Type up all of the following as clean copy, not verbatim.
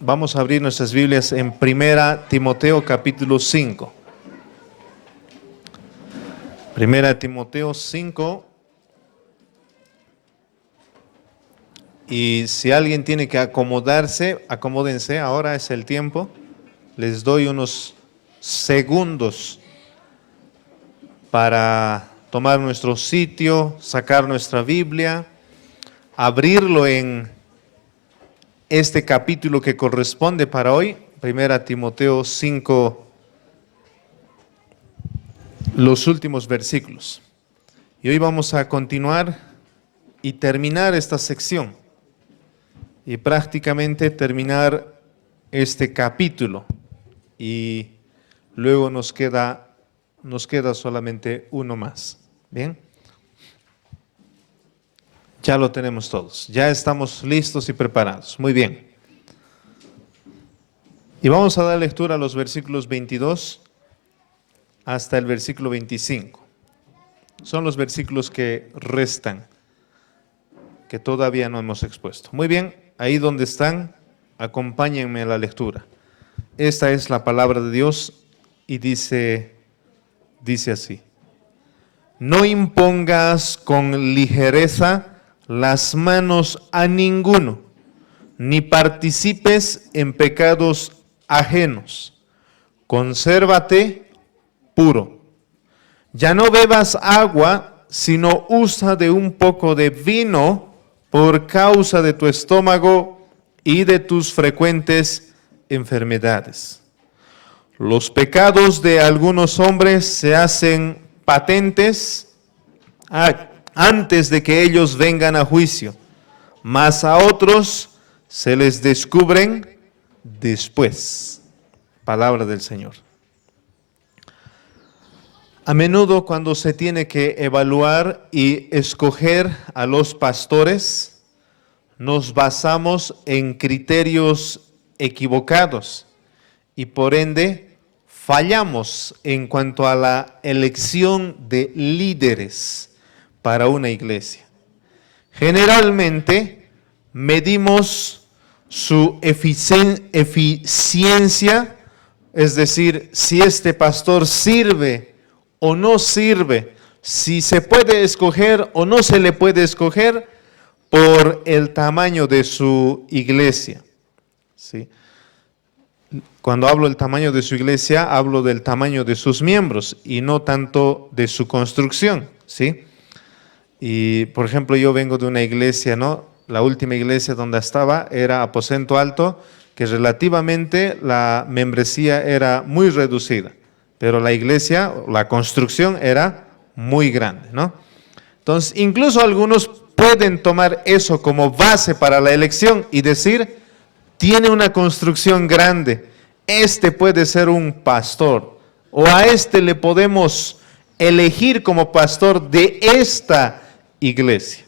Vamos a abrir nuestras Biblias en 1 Timoteo capítulo 5. 1 Timoteo 5. Y si alguien tiene que acomodarse, acomódense, ahora es el tiempo. Les doy unos segundos para tomar nuestro sitio, sacar nuestra Biblia, abrirlo en este capítulo que corresponde para hoy, 1 Timoteo 5, los últimos versículos. Y hoy vamos a continuar y terminar esta sección y prácticamente terminar este capítulo. Y luego nos queda solamente uno más. ¿Bien? Ya lo tenemos todos. Ya estamos listos y preparados. Muy bien. Y vamos a dar lectura a los versículos 22 hasta el versículo 25. Son los versículos que restan, que todavía no hemos expuesto. Muy bien, ahí donde están, acompáñenme a la lectura. Esta es la palabra de Dios y dice así: no impongas con ligereza las manos a ninguno, ni participes en pecados ajenos. Consérvate puro. Ya no bebas agua, sino usa de un poco de vino por causa de tu estómago y de tus frecuentes enfermedades. Los pecados de algunos hombres se hacen patentes antes de que ellos vengan a juicio, mas a otros se les descubren después. Palabra del Señor. A menudo cuando se tiene que evaluar y escoger a los pastores, nos basamos en criterios equivocados y por ende fallamos en cuanto a la elección de líderes para una iglesia. Generalmente medimos su eficiencia, es decir, si este pastor sirve o no sirve, si se puede escoger o no se le puede escoger por el tamaño de su iglesia. ¿Sí? Cuando hablo del tamaño de su iglesia, hablo del tamaño de sus miembros y no tanto de su construcción, ¿sí? Y, por ejemplo, yo vengo de una iglesia, ¿no? La última iglesia donde estaba era Aposento Alto, que relativamente la membresía era muy reducida, pero la iglesia, la construcción era muy grande, ¿no? Entonces, incluso algunos pueden tomar eso como base para la elección y decir, tiene una construcción grande, este puede ser un pastor, o a este le podemos elegir como pastor de esta iglesia.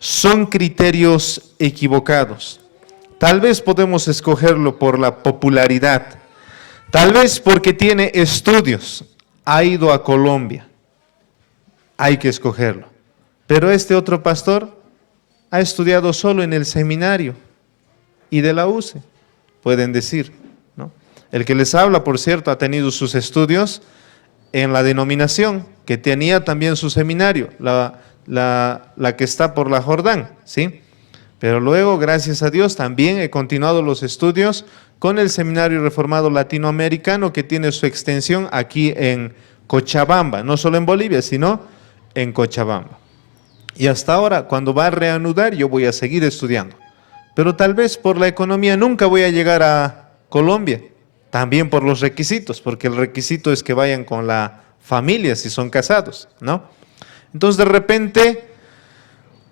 Son criterios equivocados. Tal vez podemos escogerlo por la popularidad, tal vez porque tiene estudios, ha ido a Colombia, hay que escogerlo. Pero este otro pastor ha estudiado solo en el seminario y de la UCE, pueden decir, ¿no? El que les habla, por cierto, ha tenido sus estudios en la denominación, que tenía también su seminario, la que está por la Jordán, ¿sí? Pero luego, gracias a Dios, también he continuado los estudios con el Seminario Reformado Latinoamericano, que tiene su extensión aquí en Cochabamba, no solo en Bolivia, sino en Cochabamba. Y hasta ahora, cuando va a reanudar, yo voy a seguir estudiando. Pero tal vez por la economía nunca voy a llegar a Colombia, también por los requisitos, porque el requisito es que vayan con la familia si son casados, ¿no? Entonces, de repente,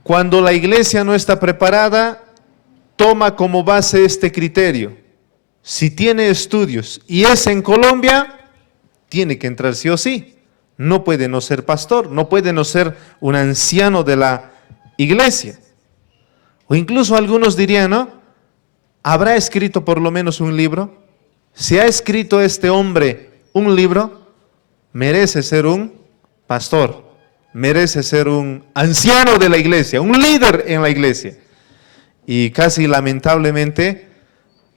cuando la iglesia no está preparada, toma como base este criterio. Si tiene estudios y es en Colombia, tiene que entrar sí o sí. No puede no ser pastor, no puede no ser un anciano de la iglesia. O incluso algunos dirían, ¿no? ¿Habrá escrito por lo menos un libro? Si ha escrito este hombre un libro, merece ser un pastor, merece ser un anciano de la iglesia, un líder en la iglesia. Y casi lamentablemente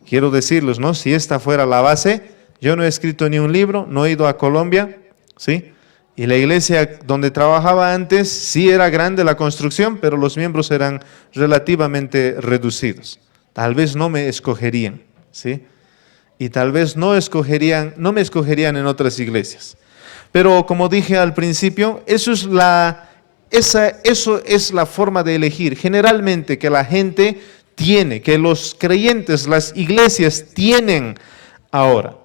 quiero decirles, ¿no? Si esta fuera la base, yo no he escrito ni un libro, no he ido a Colombia, ¿sí? Y la iglesia donde trabajaba antes, sí era grande la construcción, pero los miembros eran relativamente reducidos. Tal vez no me escogerían, ¿sí? Y tal vez no me escogerían en otras iglesias. Pero como dije al principio, eso es la forma de elegir. Generalmente que la gente tiene, que los creyentes, las iglesias tienen ahora.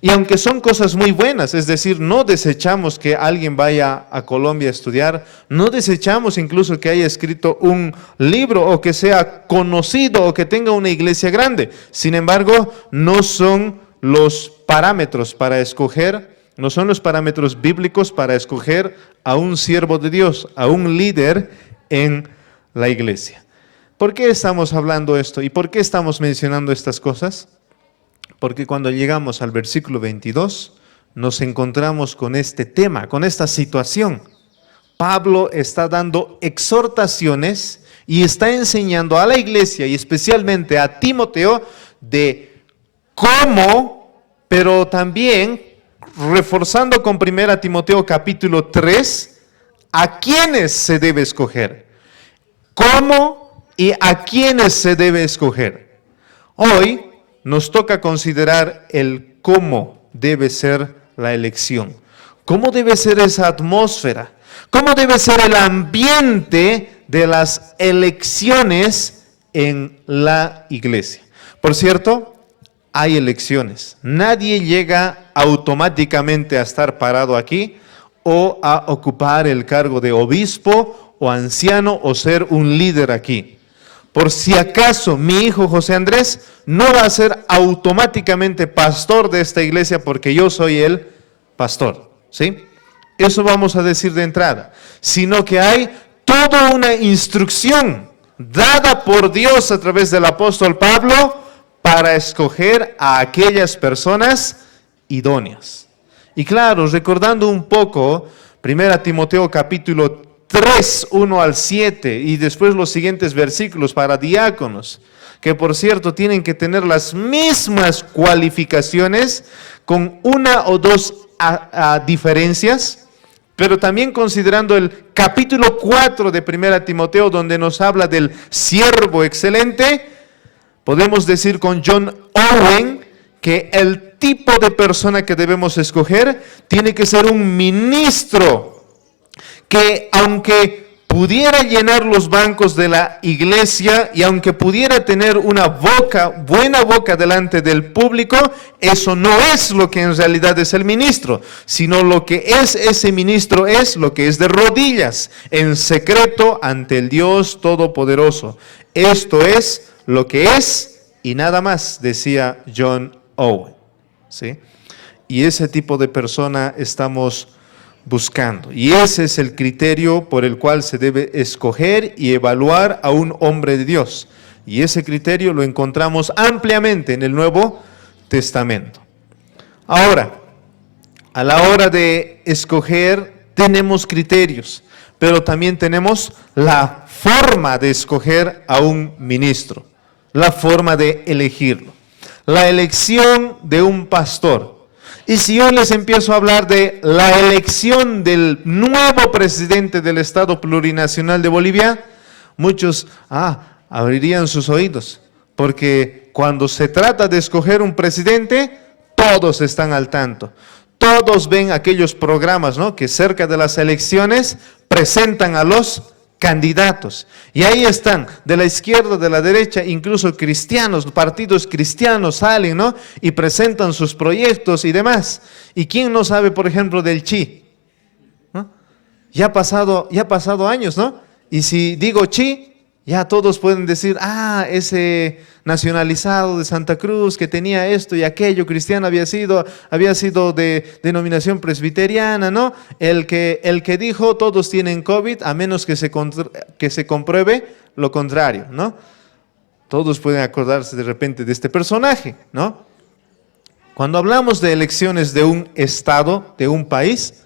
Y aunque son cosas muy buenas, es decir, no desechamos que alguien vaya a Colombia a estudiar, no desechamos incluso que haya escrito un libro o que sea conocido o que tenga una iglesia grande. Sin embargo, no son los parámetros para escoger, no son los parámetros bíblicos para escoger a un siervo de Dios, a un líder en la iglesia. ¿Por qué estamos hablando esto y por qué estamos mencionando estas cosas? Porque cuando llegamos al versículo 22, nos encontramos con este tema, con esta situación. Pablo está dando exhortaciones y está enseñando a la iglesia y especialmente a Timoteo de cómo, pero también reforzando con 1 Timoteo capítulo 3, a quiénes se debe escoger. ¿Cómo y a quiénes se debe escoger? Hoy nos toca considerar el cómo debe ser la elección, cómo debe ser esa atmósfera, cómo debe ser el ambiente de las elecciones en la iglesia. Por cierto, hay elecciones. Nadie llega automáticamente a estar parado aquí o a ocupar el cargo de obispo o anciano o ser un líder aquí. Por si acaso mi hijo José Andrés no va a ser automáticamente pastor de esta iglesia porque yo soy el pastor, ¿sí? Eso vamos a decir de entrada, sino que hay toda una instrucción dada por Dios a través del apóstol Pablo para escoger a aquellas personas idóneas. Y claro, recordando un poco, 1 Timoteo capítulo 3, 1 al 7, y después los siguientes versículos para diáconos, que por cierto tienen que tener las mismas cualificaciones con una o dos diferencias, pero también considerando el capítulo 4 de 1 Timoteo, donde nos habla del siervo excelente, podemos decir con John Owen que el tipo de persona que debemos escoger tiene que ser un ministro que aunque pudiera llenar los bancos de la iglesia y aunque pudiera tener una buena boca delante del público, eso no es lo que en realidad es el ministro, sino lo que es ese ministro es lo que es de rodillas, en secreto ante el Dios Todopoderoso. Esto es lo que es y nada más, decía John Owen, ¿sí? Y ese tipo de persona estamos buscando. Y ese es el criterio por el cual se debe escoger y evaluar a un hombre de Dios. Y ese criterio lo encontramos ampliamente en el Nuevo Testamento. Ahora, a la hora de escoger tenemos criterios, pero también tenemos la forma de escoger a un ministro, la forma de elegirlo. La elección de un pastor. Y si yo les empiezo a hablar de la elección del nuevo presidente del Estado Plurinacional de Bolivia, muchos abrirían sus oídos, porque cuando se trata de escoger un presidente, todos están al tanto. Todos ven aquellos programas, ¿no?, que cerca de las elecciones presentan a los candidatos. Y ahí están, de la izquierda, de la derecha, incluso cristianos, partidos cristianos salen, ¿no?, y presentan sus proyectos y demás. ¿Y quién no sabe, por ejemplo, del Chi? ¿No? Ya ha pasado años, ¿no? Y si digo Chi, ya todos pueden decir, ese nacionalizado de Santa Cruz que tenía esto y aquello, cristiano había sido de denominación presbiteriana, ¿no? El que dijo todos tienen COVID a menos que se compruebe lo contrario, ¿no? Todos pueden acordarse de repente de este personaje, ¿no? Cuando hablamos de elecciones de un estado, de un país,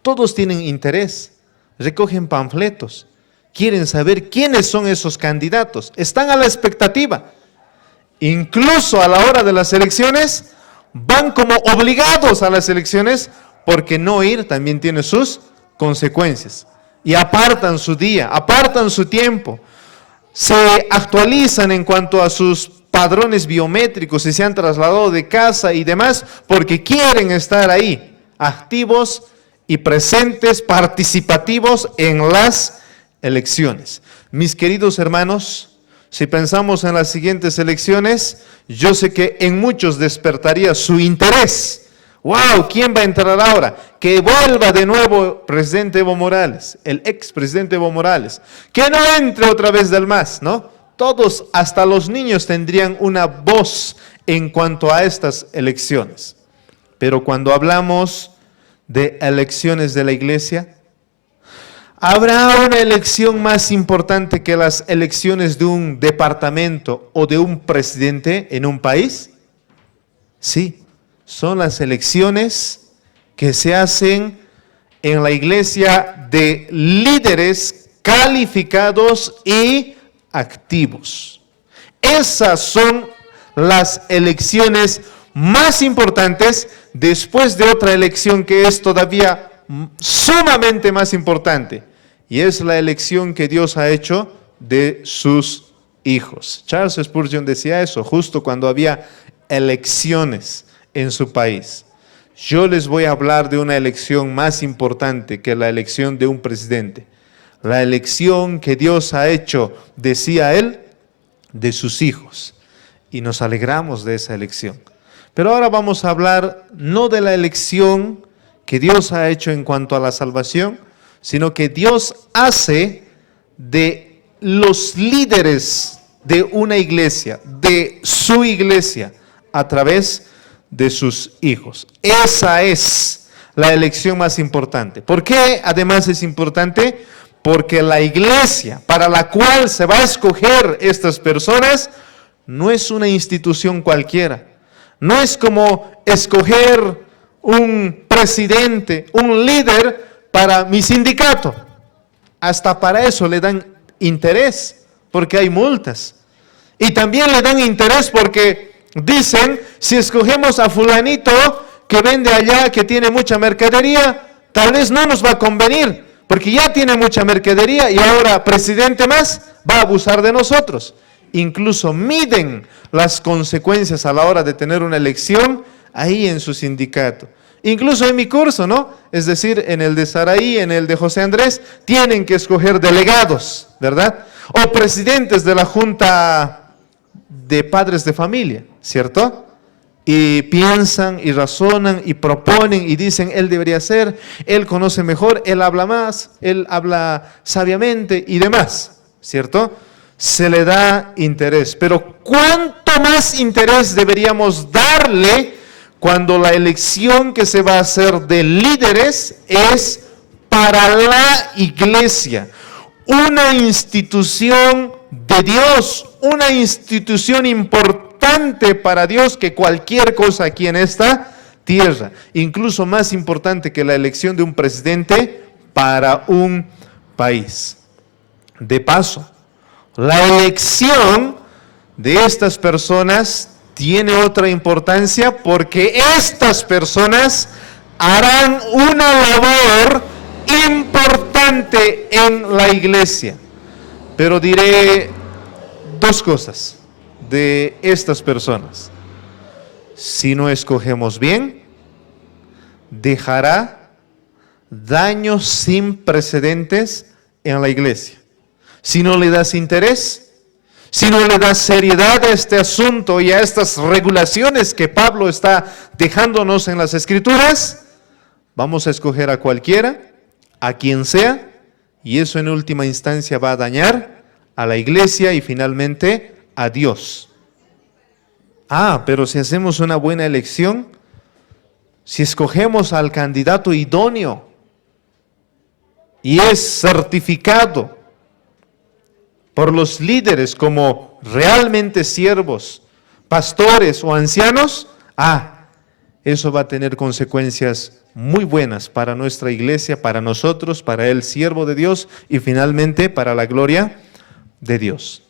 todos tienen interés, recogen panfletos, quieren saber quiénes son esos candidatos, están a la expectativa. Incluso a la hora de las elecciones, van como obligados a las elecciones, porque no ir también tiene sus consecuencias. Y apartan su día, apartan su tiempo, se actualizan en cuanto a sus padrones biométricos y se han trasladado de casa y demás, porque quieren estar ahí, activos y presentes, participativos en las elecciones. Mis queridos hermanos, si pensamos en las siguientes elecciones, yo sé que en muchos despertaría su interés. ¡Wow! ¿Quién va a entrar ahora? Que vuelva de nuevo presidente Evo Morales, el expresidente Evo Morales. Que no entre otra vez del MAS, ¿no? Todos, hasta los niños, tendrían una voz en cuanto a estas elecciones. Pero cuando hablamos de elecciones de la iglesia, ¿habrá una elección más importante que las elecciones de un departamento o de un presidente en un país? Sí, son las elecciones que se hacen en la iglesia de líderes calificados y activos. Esas son las elecciones más importantes, después de otra elección que es todavía sumamente más importante, y es la elección que Dios ha hecho de sus hijos. Charles Spurgeon decía eso justo cuando había elecciones en su país. Yo les voy a hablar de una elección más importante que la elección de un presidente. La elección que Dios ha hecho, decía él, de sus hijos. Y nos alegramos de esa elección. Pero ahora vamos a hablar no de la elección que Dios ha hecho en cuanto a la salvación, sino que Dios hace de los líderes de una iglesia, de su iglesia, a través de sus hijos. Esa es la elección más importante. ¿Por qué además es importante? Porque la iglesia para la cual se va a escoger estas personas no es una institución cualquiera. No es como escoger un presidente, un líder para mi sindicato. Hasta para eso le dan interés, porque hay multas. Y también le dan interés porque dicen, si escogemos a fulanito que vende allá, que tiene mucha mercadería, tal vez no nos va a convenir, porque ya tiene mucha mercadería y ahora presidente más va a abusar de nosotros. Incluso miden las consecuencias a la hora de tener una elección ahí en su sindicato. Incluso en mi curso, ¿no? Es decir, en el de Saraí, en el de José Andrés, tienen que escoger delegados, ¿verdad? O presidentes de la Junta de Padres de Familia, ¿cierto? Y piensan y razonan y proponen y dicen, él debería ser, él conoce mejor, él habla más, él habla sabiamente y demás, ¿cierto? Se le da interés, pero ¿cuánto más interés deberíamos darle cuando la elección que se va a hacer de líderes es para la iglesia? Una institución de Dios, una institución importante para Dios que cualquier cosa aquí en esta tierra, incluso más importante que la elección de un presidente para un país. De paso, la elección de estas personas tiene otra importancia porque estas personas harán una labor importante en la iglesia. Pero diré dos cosas de estas personas. Si no escogemos bien, dejará daños sin precedentes en la iglesia. Si no le das interés, si no le das seriedad a este asunto y a estas regulaciones que Pablo está dejándonos en las Escrituras, vamos a escoger a cualquiera, a quien sea, y eso en última instancia va a dañar a la iglesia y finalmente a Dios. Pero si hacemos una buena elección, si escogemos al candidato idóneo y es certificado por los líderes como realmente siervos, pastores o ancianos, eso va a tener consecuencias muy buenas para nuestra iglesia, para nosotros, para el siervo de Dios y finalmente para la gloria de Dios.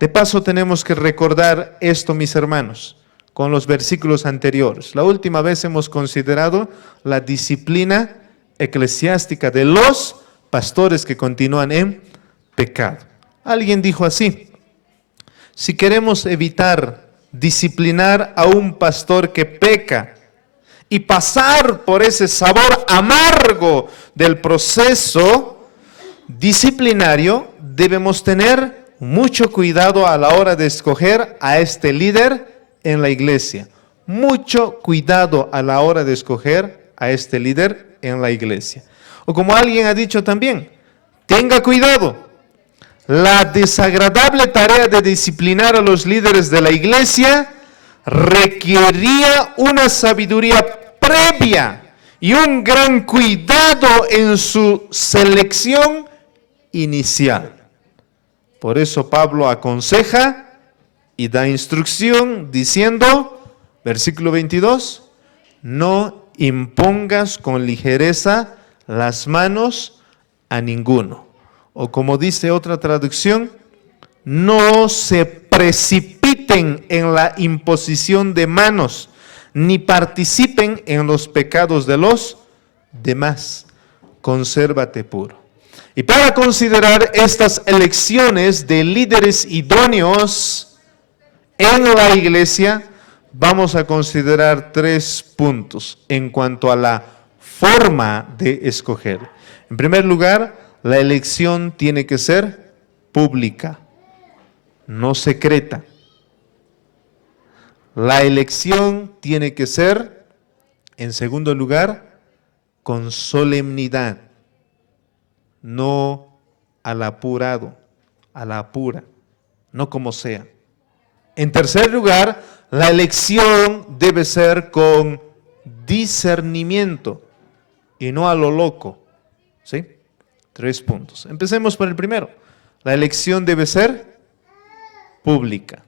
De paso tenemos que recordar esto, mis hermanos, con los versículos anteriores. La última vez hemos considerado la disciplina eclesiástica de los pastores que continúan en pecado. Alguien dijo así: si queremos evitar disciplinar a un pastor que peca y pasar por ese sabor amargo del proceso disciplinario, debemos tener mucho cuidado a la hora de escoger a este líder en la iglesia. Mucho cuidado a la hora de escoger a este líder en la iglesia. O como alguien ha dicho también, tenga cuidado. La desagradable tarea de disciplinar a los líderes de la iglesia requería una sabiduría previa y un gran cuidado en su selección inicial. Por eso Pablo aconseja y da instrucción diciendo, versículo 22, no impongas con ligereza las manos a ninguno. O como dice otra traducción, no se precipiten en la imposición de manos, ni participen en los pecados de los demás. Consérvate puro. Y para considerar estas elecciones de líderes idóneos en la iglesia, vamos a considerar 3 puntos en cuanto a la forma de escoger. En primer lugar, la elección tiene que ser pública, no secreta. La elección tiene que ser, en segundo lugar, con solemnidad, no al apurado, a la apura, no como sea. En tercer lugar, la elección debe ser con discernimiento y no a lo loco, ¿sí? 3 puntos. Empecemos por el primero. La elección debe ser pública.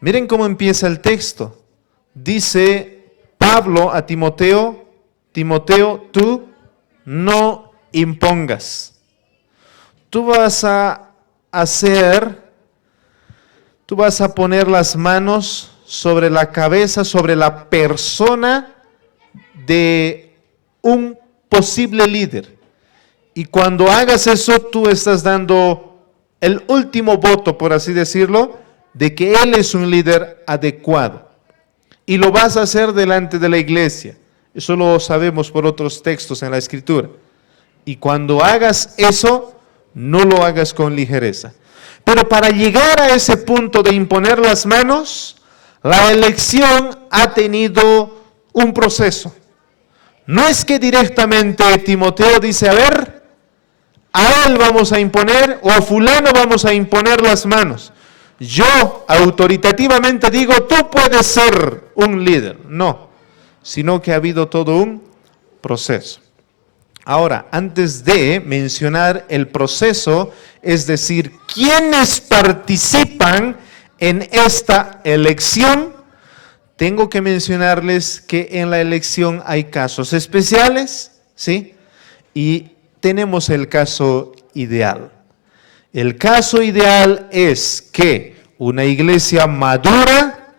Miren cómo empieza el texto. Dice Pablo a Timoteo, Timoteo, tú no impongas. Tú vas a poner las manos sobre la cabeza, sobre la persona de un posible líder. Y cuando hagas eso, tú estás dando el último voto, por así decirlo, de que él es un líder adecuado. Y lo vas a hacer delante de la iglesia. Eso lo sabemos por otros textos en la Escritura. Y cuando hagas eso, no lo hagas con ligereza. Pero para llegar a ese punto de imponer las manos, la elección ha tenido un proceso. No es que directamente Timoteo dice, a ver, a él vamos a imponer o a fulano vamos a imponer las manos. Yo autoritativamente digo, tú puedes ser un líder. No, sino que ha habido todo un proceso. Ahora, antes de mencionar el proceso, es decir, ¿quiénes participan en esta elección? Tengo que mencionarles que en la elección hay casos especiales, ¿sí? Y tenemos el caso ideal. El caso ideal es que una iglesia madura,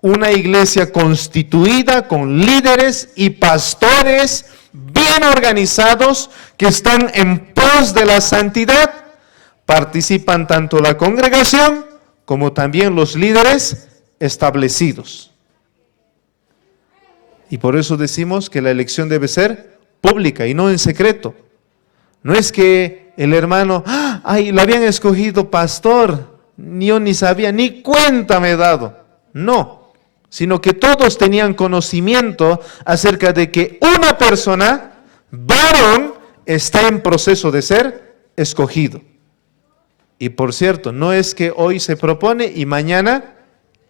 una iglesia constituida con líderes y pastores bien organizados que están en pos de la santidad, participan tanto la congregación como también los líderes establecidos. Y por eso decimos que la elección debe ser pública y no en secreto. No es que el hermano, ay, lo habían escogido pastor, yo ni sabía, ni cuenta me he dado. No, sino que todos tenían conocimiento acerca de que una persona, varón, está en proceso de ser escogido. Y por cierto, no es que hoy se propone y mañana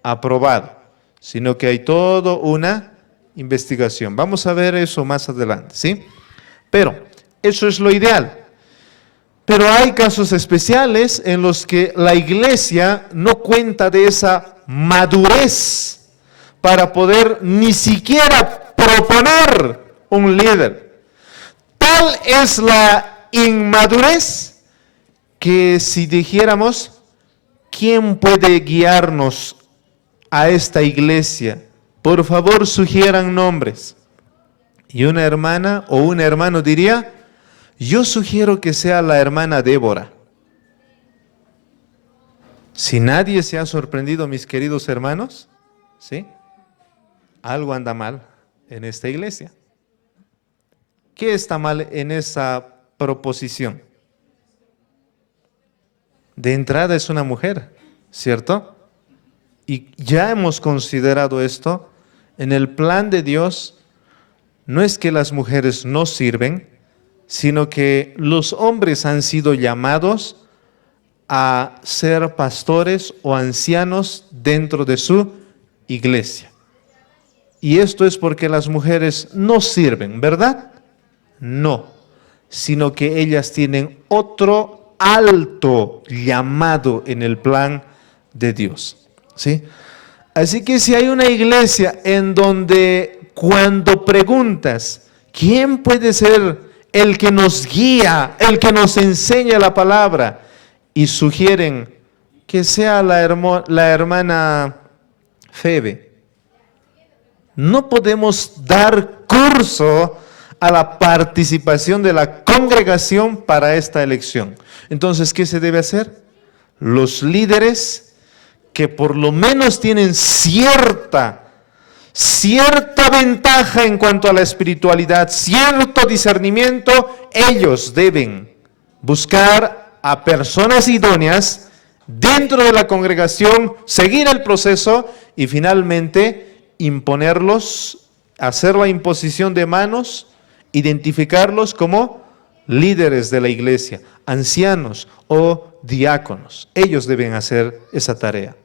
aprobado, sino que hay toda una investigación. Vamos a ver eso más adelante, ¿sí? Pero eso es lo ideal. Pero hay casos especiales en los que la iglesia no cuenta de esa madurez para poder ni siquiera proponer un líder. Tal es la inmadurez que si dijéramos, ¿quién puede guiarnos a esta iglesia? Por favor, sugieran nombres. Y una hermana o un hermano diría, yo sugiero que sea la hermana Débora. Si nadie se ha sorprendido, mis queridos hermanos, ¿sí? Algo anda mal en esta iglesia. ¿Qué está mal en esa proposición? De entrada es una mujer, ¿cierto? Y ya hemos considerado esto. En el plan de Dios, no es que las mujeres no sirven, sino que los hombres han sido llamados a ser pastores o ancianos dentro de su iglesia. Y esto es porque las mujeres no sirven, ¿verdad? No, sino que ellas tienen otro alto llamado en el plan de Dios, ¿sí? Así que si hay una iglesia en donde cuando preguntas, ¿quién puede ser el que nos guía, el que nos enseña la palabra? Y sugieren que sea la hermana Febe. No podemos dar curso a la participación de la congregación para esta elección. Entonces, ¿qué se debe hacer? Los líderes que por lo menos tienen cierta ventaja en cuanto a la espiritualidad, cierto discernimiento, ellos deben buscar a personas idóneas dentro de la congregación, seguir el proceso y finalmente imponerlos, hacer la imposición de manos, identificarlos como líderes de la iglesia, ancianos o diáconos. Ellos deben hacer esa tarea.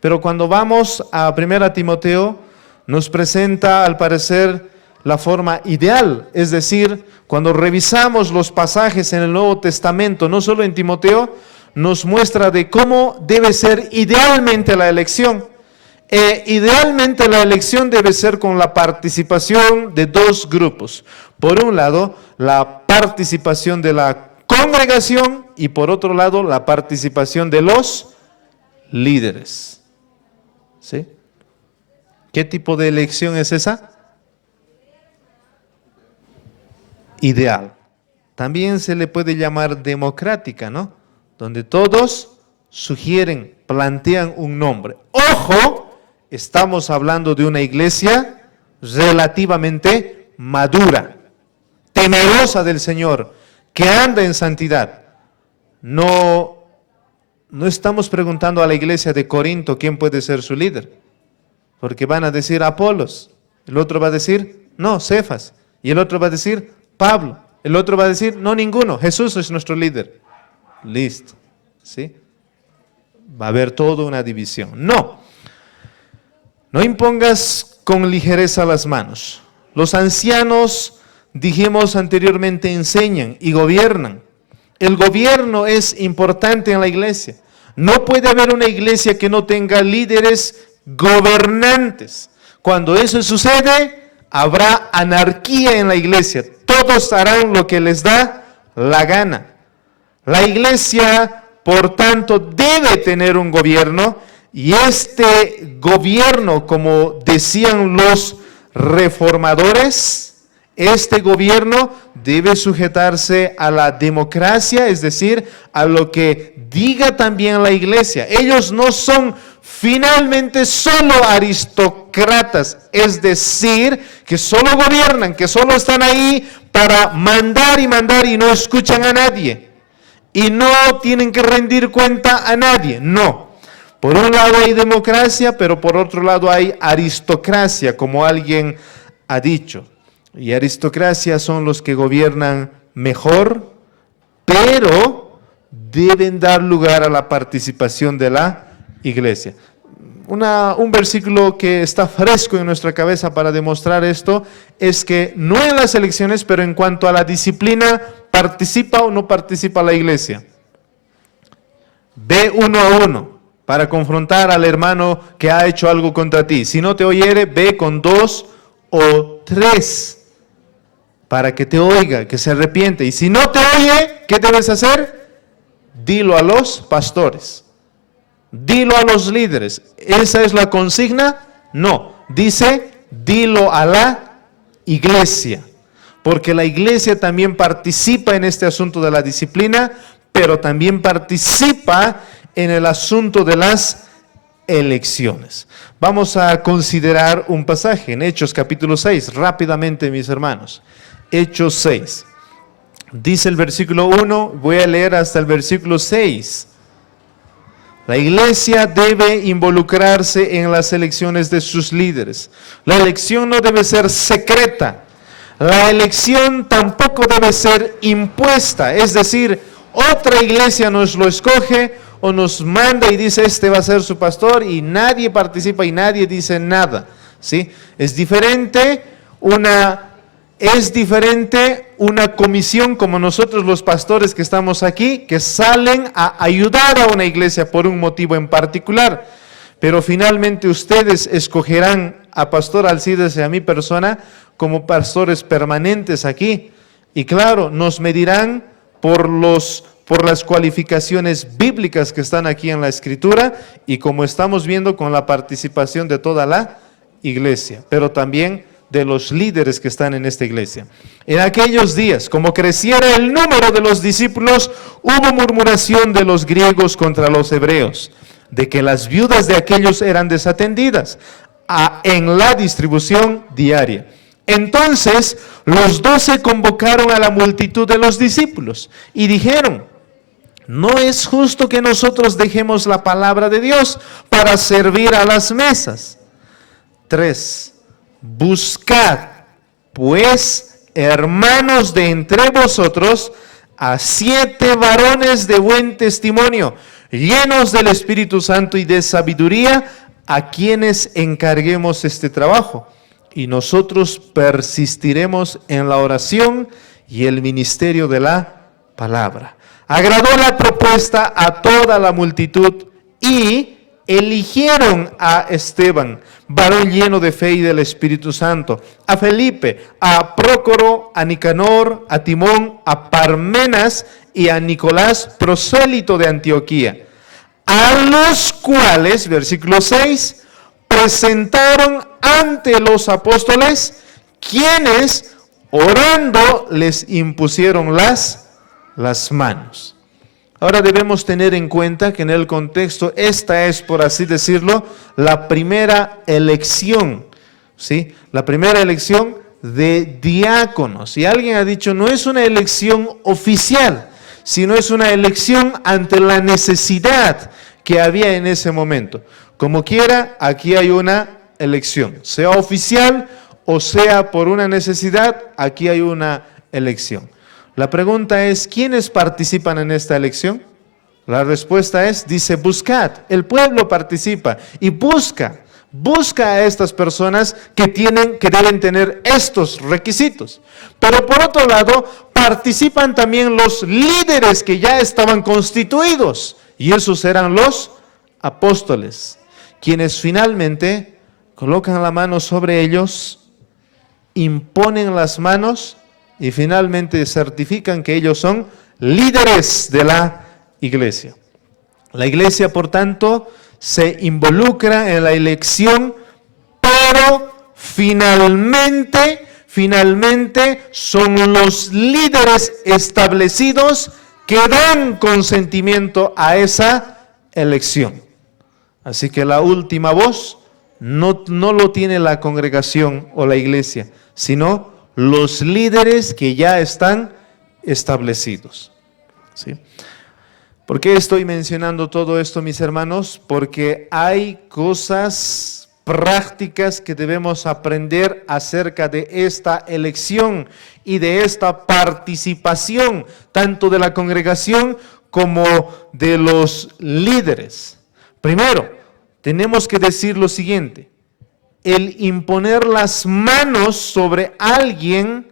Pero cuando vamos a 1 Timoteo, nos presenta al parecer la forma ideal, es decir, cuando revisamos los pasajes en el Nuevo Testamento, no solo en Timoteo, nos muestra de cómo debe ser idealmente la elección. Idealmente la elección debe ser con la participación de dos grupos. Por un lado, la participación de la congregación y por otro lado, la participación de los líderes. ¿Sí? ¿Qué tipo de elección es esa? Ideal. También se le puede llamar democrática, ¿no? Donde todos sugieren, plantean un nombre. ¡Ojo! Estamos hablando de una iglesia relativamente madura, temerosa del Señor, que anda en santidad. No estamos preguntando a la iglesia de Corinto quién puede ser su líder, porque van a decir Apolos, el otro va a decir, no, Cefas, y el otro va a decir Pablo, el otro va a decir, no, ninguno, Jesús es nuestro líder. Listo, ¿sí? Va a haber toda una división. No impongas con ligereza las manos. Los ancianos, dijimos anteriormente, enseñan y gobiernan. El gobierno es importante en la iglesia. No puede haber una iglesia que no tenga líderes gobernantes. Cuando eso sucede, habrá anarquía en la iglesia. Todos harán lo que les da la gana. La iglesia, por tanto, debe tener un gobierno, y este gobierno, como decían los reformadores, este gobierno debe sujetarse a la democracia, es decir, a lo que diga también la iglesia. Ellos no son finalmente solo aristócratas, es decir, que solo gobiernan, que solo están ahí para mandar y no escuchan a nadie. Y no tienen que rendir cuenta a nadie, no. Por un lado hay democracia, pero por otro lado hay aristocracia, como alguien ha dicho. Y aristocracia son los que gobiernan mejor, pero deben dar lugar a la participación de la iglesia. Un versículo que está fresco en nuestra cabeza para demostrar esto es que no en las elecciones, pero en cuanto a la disciplina, ¿participa o no participa la iglesia? Ve uno a uno para confrontar al hermano que ha hecho algo contra ti. Si no te oyere, ve con 2 o 3 para que te oiga, que se arrepiente. Y si no te oye, ¿qué debes hacer? Dilo a los pastores. Dilo a los líderes. ¿Esa es la consigna? No. Dice, dilo a la iglesia. Porque la iglesia también participa en este asunto de la disciplina, pero también participa en el asunto de las elecciones. Vamos a considerar un pasaje en Hechos capítulo 6, rápidamente, mis hermanos. Hechos 6. Dice el versículo 1, voy a leer hasta el versículo 6. La iglesia debe involucrarse en las elecciones de sus líderes. La elección no debe ser secreta. La elección tampoco debe ser impuesta. Es decir, otra iglesia nos lo escoge o nos manda y dice, este va a ser su pastor, y nadie participa y nadie dice nada. ¿Sí? Es diferente una comisión como nosotros los pastores que estamos aquí, que salen a ayudar a una iglesia por un motivo en particular. Pero finalmente ustedes escogerán a Pastor Alcides y a mi persona como pastores permanentes aquí. Y claro, nos medirán por las cualificaciones bíblicas que están aquí en la Escritura y como estamos viendo con la participación de toda la iglesia, pero también de los líderes que están en esta iglesia. En aquellos días, como creciera el número de los discípulos, hubo murmuración de los griegos contra los hebreos, de que las viudas de aquellos eran desatendidas en la distribución diaria. Entonces los 12 convocaron a la multitud de los discípulos y dijeron, no es justo que nosotros dejemos la palabra de Dios para servir a las mesas. 3. Buscad, pues, hermanos de entre vosotros, a 7 varones de buen testimonio, llenos del Espíritu Santo y de sabiduría, a quienes encarguemos este trabajo. Y nosotros persistiremos en la oración y el ministerio de la palabra. Agradó la propuesta a toda la multitud y eligieron a Esteban, varón lleno de fe y del Espíritu Santo, a Felipe, a Prócoro, a Nicanor, a Timón, a Parmenas y a Nicolás, prosélito de Antioquía, a los cuales, versículo 6, presentaron ante los apóstoles, quienes orando les impusieron las manos. Ahora debemos tener en cuenta que en el contexto esta es, por así decirlo, la primera elección, ¿sí? La primera elección de diáconos. Y alguien ha dicho, no es una elección oficial, sino es una elección ante la necesidad que había en ese momento. Como quiera, aquí hay una elección, sea oficial o sea por una necesidad, aquí hay una elección. La pregunta es, ¿quiénes participan en esta elección? La respuesta es, dice, buscad. El pueblo participa y busca a estas personas que deben tener estos requisitos. Pero por otro lado, participan también los líderes que ya estaban constituidos, y esos eran los apóstoles, quienes finalmente colocan la mano sobre ellos, imponen las manos y finalmente certifican que ellos son líderes de la iglesia. La iglesia, por tanto, se involucra en la elección, pero finalmente son los líderes establecidos que dan consentimiento a esa elección. Así que la última voz no lo tiene la congregación o la iglesia, sino los líderes que ya están establecidos. ¿Sí? ¿Por qué estoy mencionando todo esto, mis hermanos? Porque hay cosas prácticas que debemos aprender acerca de esta elección y de esta participación, tanto de la congregación como de los líderes. Primero, tenemos que decir lo siguiente: el imponer las manos sobre alguien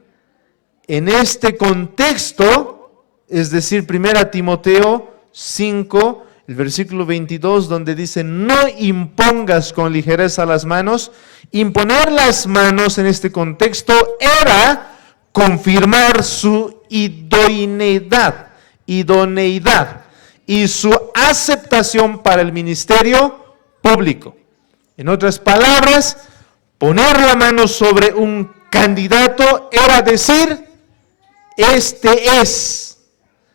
en este contexto, es decir, 1 Timoteo 5, el versículo 22, donde dice, no impongas con ligereza las manos. Imponer las manos en este contexto era confirmar su idoneidad. y su aceptación para el ministerio público. En otras palabras, poner la mano sobre un candidato era decir, este es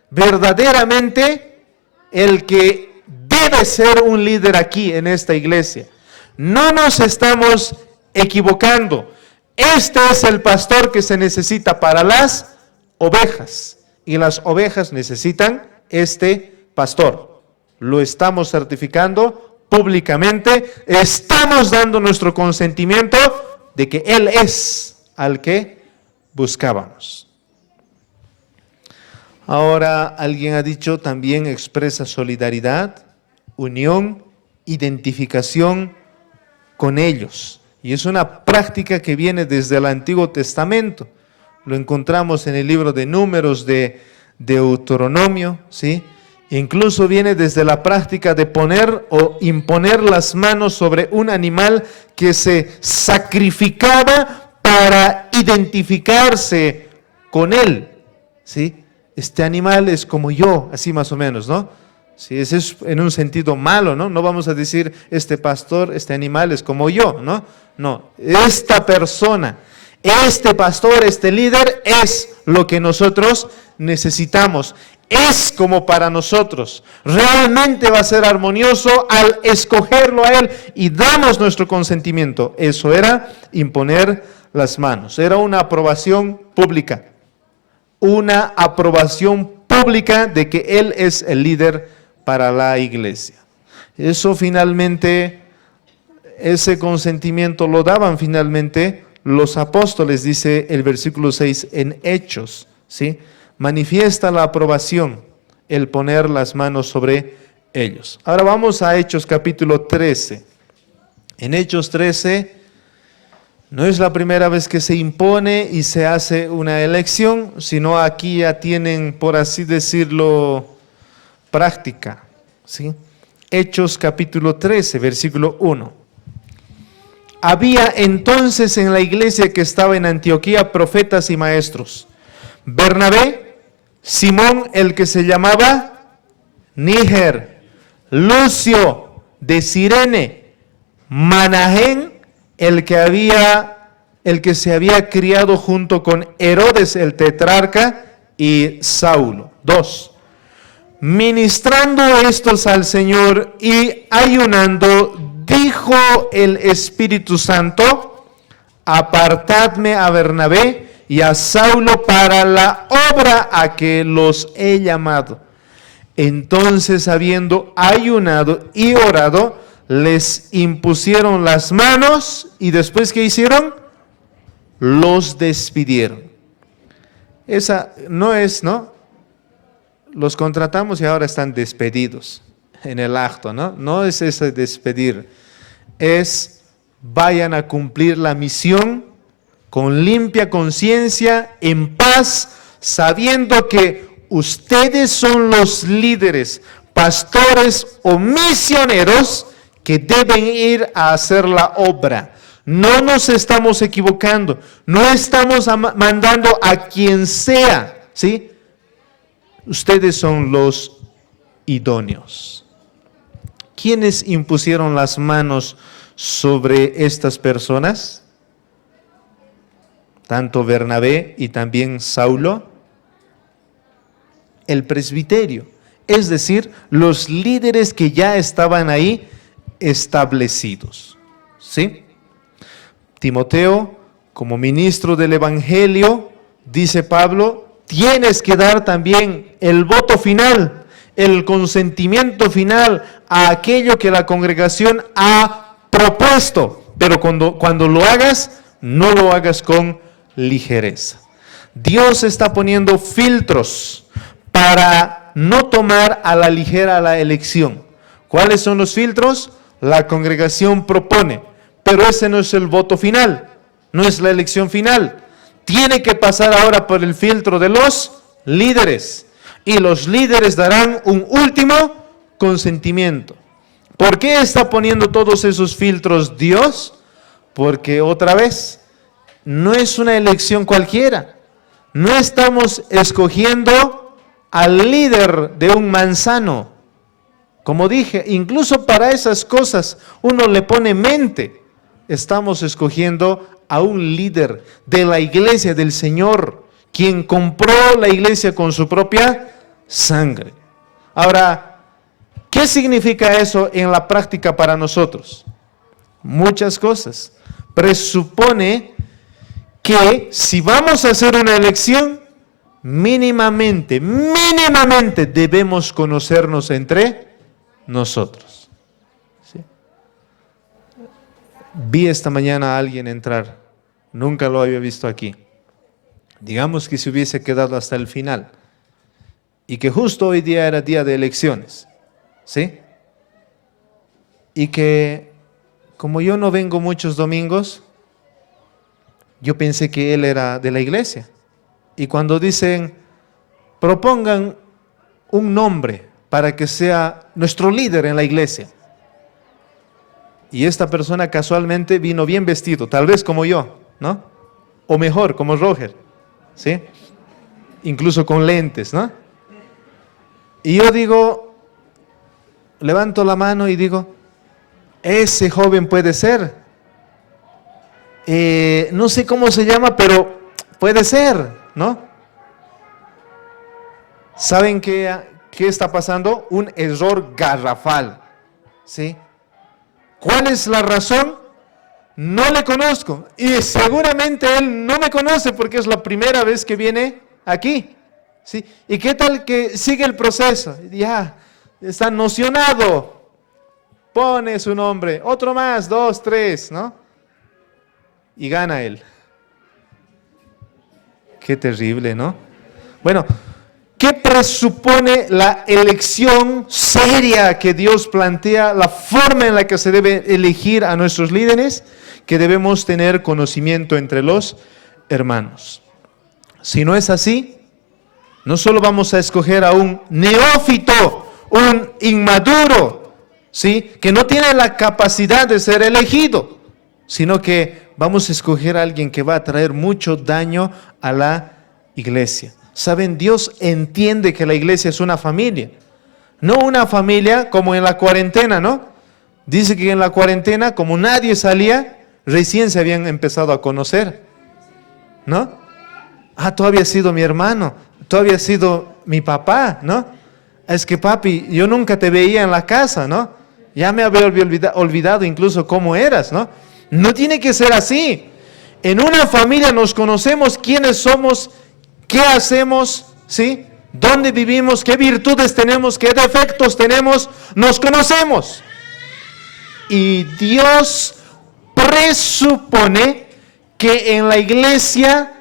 verdaderamente el que debe ser un líder aquí en esta iglesia. No nos estamos equivocando. Este es el pastor que se necesita para las ovejas. Y las ovejas necesitan este pastor. Lo estamos certificando públicamente. Estamos dando nuestro consentimiento de que Él es al que buscábamos. Ahora alguien ha dicho, también expresa solidaridad, unión, identificación con ellos. Y es una práctica que viene desde el Antiguo Testamento. Lo encontramos en el libro de Números, de Deuteronomio, ¿sí? Incluso viene desde la práctica de poner o imponer las manos sobre un animal que se sacrificaba para identificarse con él, ¿sí? Este animal es como yo, así más o menos, ¿no? Sí, ese es en un sentido malo, ¿no? No vamos a decir, este pastor, este animal es como yo, ¿no? No, esta persona, este pastor, este líder es lo que nosotros necesitamos. Es como para nosotros. Realmente va a ser armonioso al escogerlo a Él y damos nuestro consentimiento. Eso era imponer las manos. Era una aprobación pública. Una aprobación pública de que Él es el líder para la iglesia. Eso finalmente, ese consentimiento lo daban finalmente los apóstoles, dice el versículo 6 en Hechos, ¿sí? Manifiesta la aprobación, el poner las manos sobre ellos. Ahora vamos a Hechos capítulo 13. En Hechos 13 no es la primera vez que se impone y se hace una elección, sino aquí ya tienen, por así decirlo, práctica, ¿sí? Hechos capítulo 13, versículo 1. Había entonces en la iglesia que estaba en Antioquía profetas y maestros. Bernabé, Simón, el que se llamaba Níger, Lucio de Cirene, Manahén, el que se había criado junto con Herodes el tetrarca, y Saulo. 2. Ministrando estos al Señor y ayunando, dijo el Espíritu Santo, apartadme a Bernabé y a Saulo para la obra a que los he llamado. Entonces, habiendo ayunado y orado, les impusieron las manos y después, ¿qué hicieron? Los despidieron. Esa no es, ¿no? Los contratamos y ahora están despedidos en el acto, ¿no? No es ese despedir, es vayan a cumplir la misión con limpia conciencia, en paz, sabiendo que ustedes son los líderes, pastores o misioneros que deben ir a hacer la obra. No nos estamos equivocando, no estamos mandando a quien sea, ¿sí? Ustedes son los idóneos. ¿Quiénes impusieron las manos sobre estas personas? Tanto Bernabé y también Saulo. El presbiterio, es decir, los líderes que ya estaban ahí establecidos, ¿sí? Timoteo, como ministro del Evangelio, dice Pablo, tienes que dar también el voto final, el consentimiento final a aquello que la congregación ha propuesto, pero cuando lo hagas, no lo hagas con ligereza. Dios está poniendo filtros para no tomar a la ligera la elección. ¿Cuáles son los filtros? La congregación propone, pero ese no es el voto final, no es la elección final. Tiene que pasar ahora por el filtro de los líderes, y los líderes darán un último consentimiento. ¿Por qué está poniendo todos esos filtros Dios? Porque otra vez, no es una elección cualquiera. No estamos escogiendo al líder de un manzano, Como dije, incluso para esas cosas uno le pone mente. Estamos escogiendo a un líder de la iglesia del Señor, quien compró la iglesia con su propia sangre. Ahora, ¿qué significa eso en la práctica para nosotros? Muchas cosas. Presupone que si vamos a hacer una elección, mínimamente debemos conocernos entre nosotros. ¿Sí? Vi esta mañana a alguien entrar, nunca lo había visto aquí. Digamos que se hubiese quedado hasta el final y que justo hoy día era día de elecciones, ¿sí? Y que como yo no vengo muchos domingos, yo pensé que él era de la iglesia. Y cuando dicen, propongan un nombre para que sea nuestro líder en la iglesia. Y esta persona casualmente vino bien vestido, tal vez como yo, ¿no? O mejor, como Roger, ¿sí? Incluso con lentes, ¿no? Y yo digo, levanto la mano y digo, ese joven puede ser. No sé cómo se llama, pero puede ser, ¿no? ¿Saben qué está pasando? Un error garrafal, ¿sí? ¿Cuál es la razón? No le conozco y seguramente él no me conoce porque es la primera vez que viene aquí, ¿sí? ¿Y qué tal que sigue el proceso? Ya, está nocionado, pone su nombre, otro más, 2, 3, ¿no? Y gana él. Qué terrible, ¿no? Bueno, ¿qué presupone la elección seria que Dios plantea, la forma en la que se debe elegir a nuestros líderes? Que debemos tener conocimiento entre los hermanos. Si no es así, no solo vamos a escoger a un neófito, un inmaduro, ¿sí? Que no tiene la capacidad de ser elegido, sino que vamos a escoger a alguien que va a traer mucho daño a la iglesia. Saben, Dios entiende que la iglesia es una familia, no una familia como en la cuarentena, ¿no? Dice que en la cuarentena, como nadie salía, recién se habían empezado a conocer, ¿no? Ah, tú habías sido mi hermano, tú habías sido mi papá, ¿no? Es que papi, yo nunca te veía en la casa, ¿no? Ya me había olvidado incluso cómo eras, ¿no? No tiene que ser así. En una familia nos conocemos quiénes somos, qué hacemos, ¿sí? ¿Dónde vivimos? ¿Qué virtudes tenemos? ¿Qué defectos tenemos? Nos conocemos. Y Dios presupone que en la iglesia,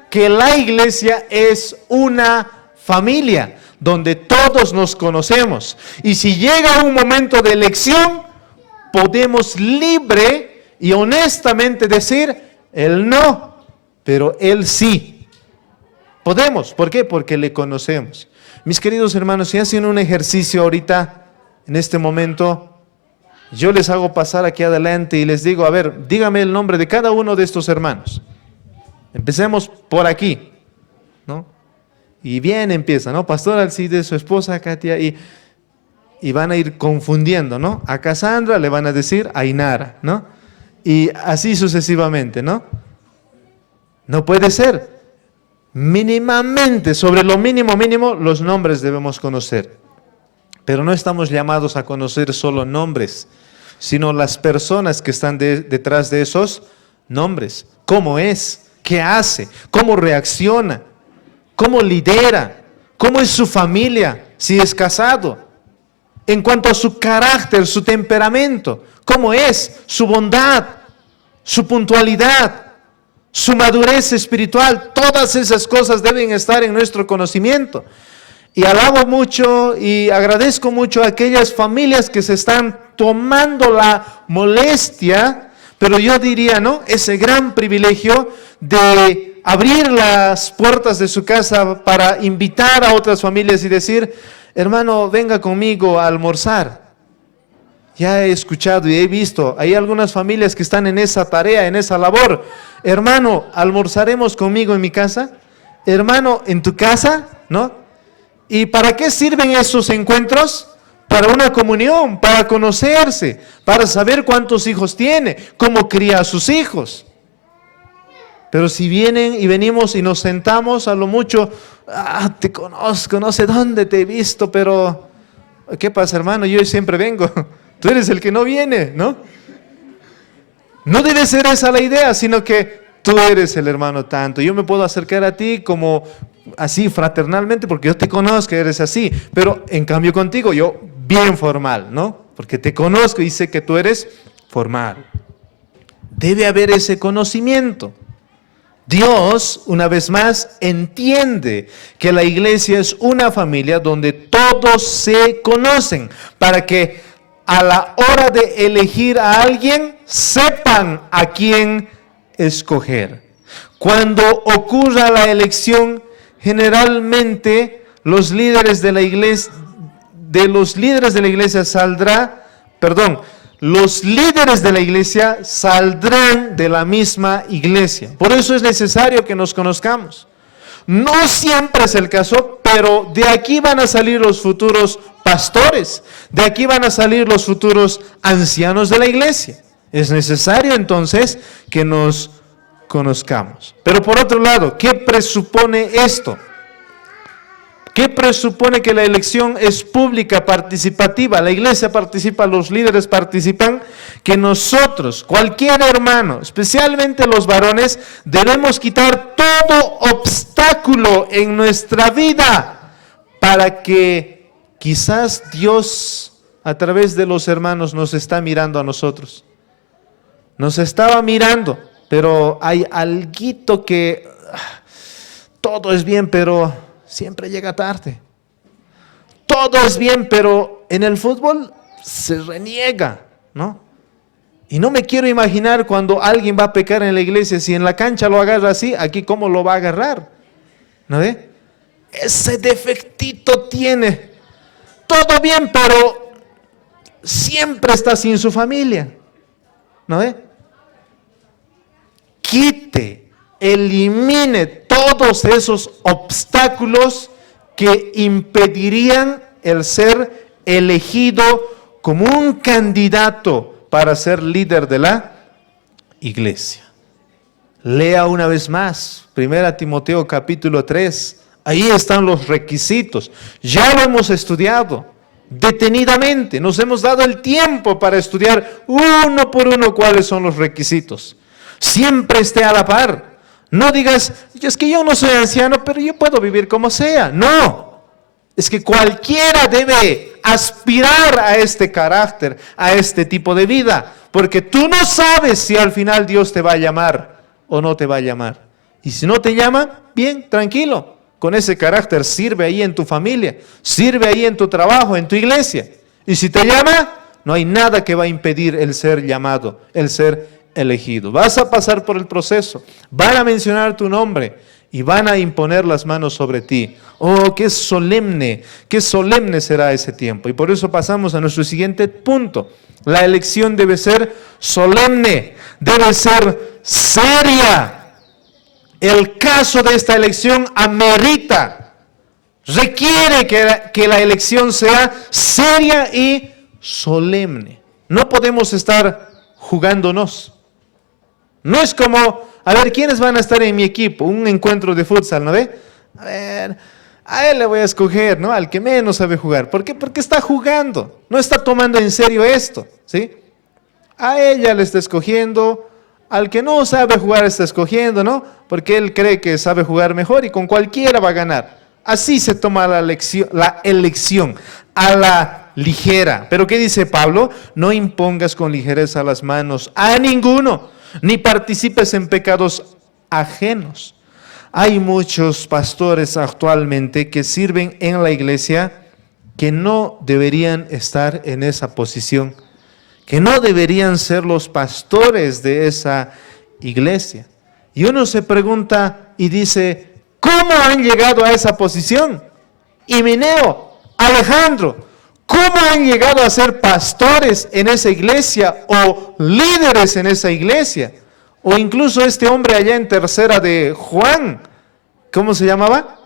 es una familia donde todos nos conocemos. Y si llega un momento de elección, podemos libre y honestamente decir, él no, pero él sí. Podemos, ¿por qué? Porque le conocemos. Mis queridos hermanos, si hacen un ejercicio ahorita, en este momento, yo les hago pasar aquí adelante y les digo, a ver, dígame el nombre de cada uno de estos hermanos. Empecemos por aquí, ¿no? Y bien empieza, ¿no? Pastor Alcide, su esposa Katia, y van a ir confundiendo, ¿no? A Cassandra le van a decir Ainara, ¿no? Y así sucesivamente, ¿no? No puede ser. Mínimamente, sobre lo mínimo, los nombres debemos conocer. Pero no estamos llamados a conocer solo nombres, sino las personas que están detrás de esos nombres. ¿Cómo es? ¿Qué hace? ¿Cómo reacciona? ¿Cómo lidera? ¿Cómo es su familia? Si es casado. En cuanto a su carácter, su temperamento, ¿cómo es? Su bondad, su puntualidad, su madurez espiritual, todas esas cosas deben estar en nuestro conocimiento. Y alabo mucho y agradezco mucho a aquellas familias que se están tomando la molestia, pero yo diría, ¿no? Ese gran privilegio de abrir las puertas de su casa para invitar a otras familias y decir, hermano, venga conmigo a almorzar. Ya he escuchado y he visto, hay algunas familias que están en esa tarea, en esa labor. Hermano, ¿almorzaremos conmigo en mi casa? Hermano, ¿en tu casa? ¿No? ¿Y para qué sirven esos encuentros? para una comunión, para conocerse, para saber cuántos hijos tiene, cómo cría a sus hijos. Pero si vienen y venimos y nos sentamos a lo mucho, te conozco, no sé dónde te he visto, pero ¿qué pasa, hermano? Yo siempre vengo. Tú eres el que no viene, ¿no? No debe ser esa la idea, sino que tú eres el hermano tanto. Yo me puedo acercar a ti como así fraternalmente porque yo te conozco, eres así. Pero en cambio contigo yo bien formal, ¿no? Porque te conozco y sé que tú eres formal. Debe haber ese conocimiento. Dios, una vez más, entiende que la iglesia es una familia donde todos se conocen, para que a la hora de elegir a alguien, sepan a quién escoger. Cuando ocurra la elección, generalmente los líderes de la iglesia, los líderes de la iglesia saldrán de la misma iglesia. Por eso es necesario que nos conozcamos. No siempre es el caso, pero de aquí van a salir los futuros pastores, de aquí van a salir los futuros ancianos de la iglesia. Es necesario entonces que nos conozcamos. Pero por otro lado, ¿qué presupone esto? ¿Qué presupone que la elección es pública, participativa? La iglesia participa, los líderes participan, que nosotros, cualquier hermano, especialmente los varones, debemos quitar todo obstáculo en nuestra vida para que quizás Dios a través de los hermanos nos está mirando a nosotros. Nos estaba mirando, pero hay alguito que todo es bien, pero siempre llega tarde. Todo es bien, pero en el fútbol se reniega, ¿no? Y no me quiero imaginar cuando alguien va a pecar en la iglesia, si en la cancha lo agarra así, aquí cómo lo va a agarrar, ¿no ve? Ese defectito tiene. Todo bien, pero siempre está sin su familia, ¿no ve? Quite, elimine todos esos obstáculos que impedirían el ser elegido como un candidato para ser líder de la iglesia. Lea una vez más, 1 Timoteo capítulo 3, ahí están los requisitos. Ya lo hemos estudiado detenidamente, nos hemos dado el tiempo para estudiar uno por uno cuáles son los requisitos. Siempre esté a la par. No digas, es que yo no soy anciano, pero yo puedo vivir como sea. No, es que cualquiera debe aspirar a este carácter, a este tipo de vida, porque tú no sabes si al final Dios te va a llamar o no te va a llamar. Y si no te llama, bien, tranquilo, con ese carácter sirve ahí en tu familia, sirve ahí en tu trabajo, en tu iglesia. Y si te llama, no hay nada que va a impedir el ser llamado, el ser elegido. Vas a pasar por el proceso, van a mencionar tu nombre y van a imponer las manos sobre ti. Oh, qué solemne será ese tiempo. Y por eso pasamos a nuestro siguiente punto. La elección debe ser solemne, debe ser seria. El caso de esta elección amerita, requiere que la elección sea seria y solemne. No podemos estar jugándonos. No es como, a ver, ¿quiénes van a estar en mi equipo? Un encuentro de futsal, ¿no ve? A ver, a él le voy a escoger, ¿no? Al que menos sabe jugar. ¿Por qué? Porque está jugando. No está tomando en serio esto, ¿sí? A ella le está escogiendo, al que no sabe jugar está escogiendo, ¿no? Porque él cree que sabe jugar mejor y con cualquiera va a ganar. Así se toma la elección, a la ligera. Pero ¿qué dice Pablo? No impongas con ligereza las manos a ninguno, ni participes en pecados ajenos. Hay muchos pastores actualmente que sirven en la iglesia que no deberían estar en esa posición, que no deberían ser los pastores de esa iglesia. Y uno se pregunta y dice, ¿cómo han llegado a esa posición? Himeneo, Alejandro, ¿cómo han llegado a ser pastores en esa iglesia o líderes en esa iglesia? O incluso este hombre allá en Tercera de Juan, ¿cómo se llamaba?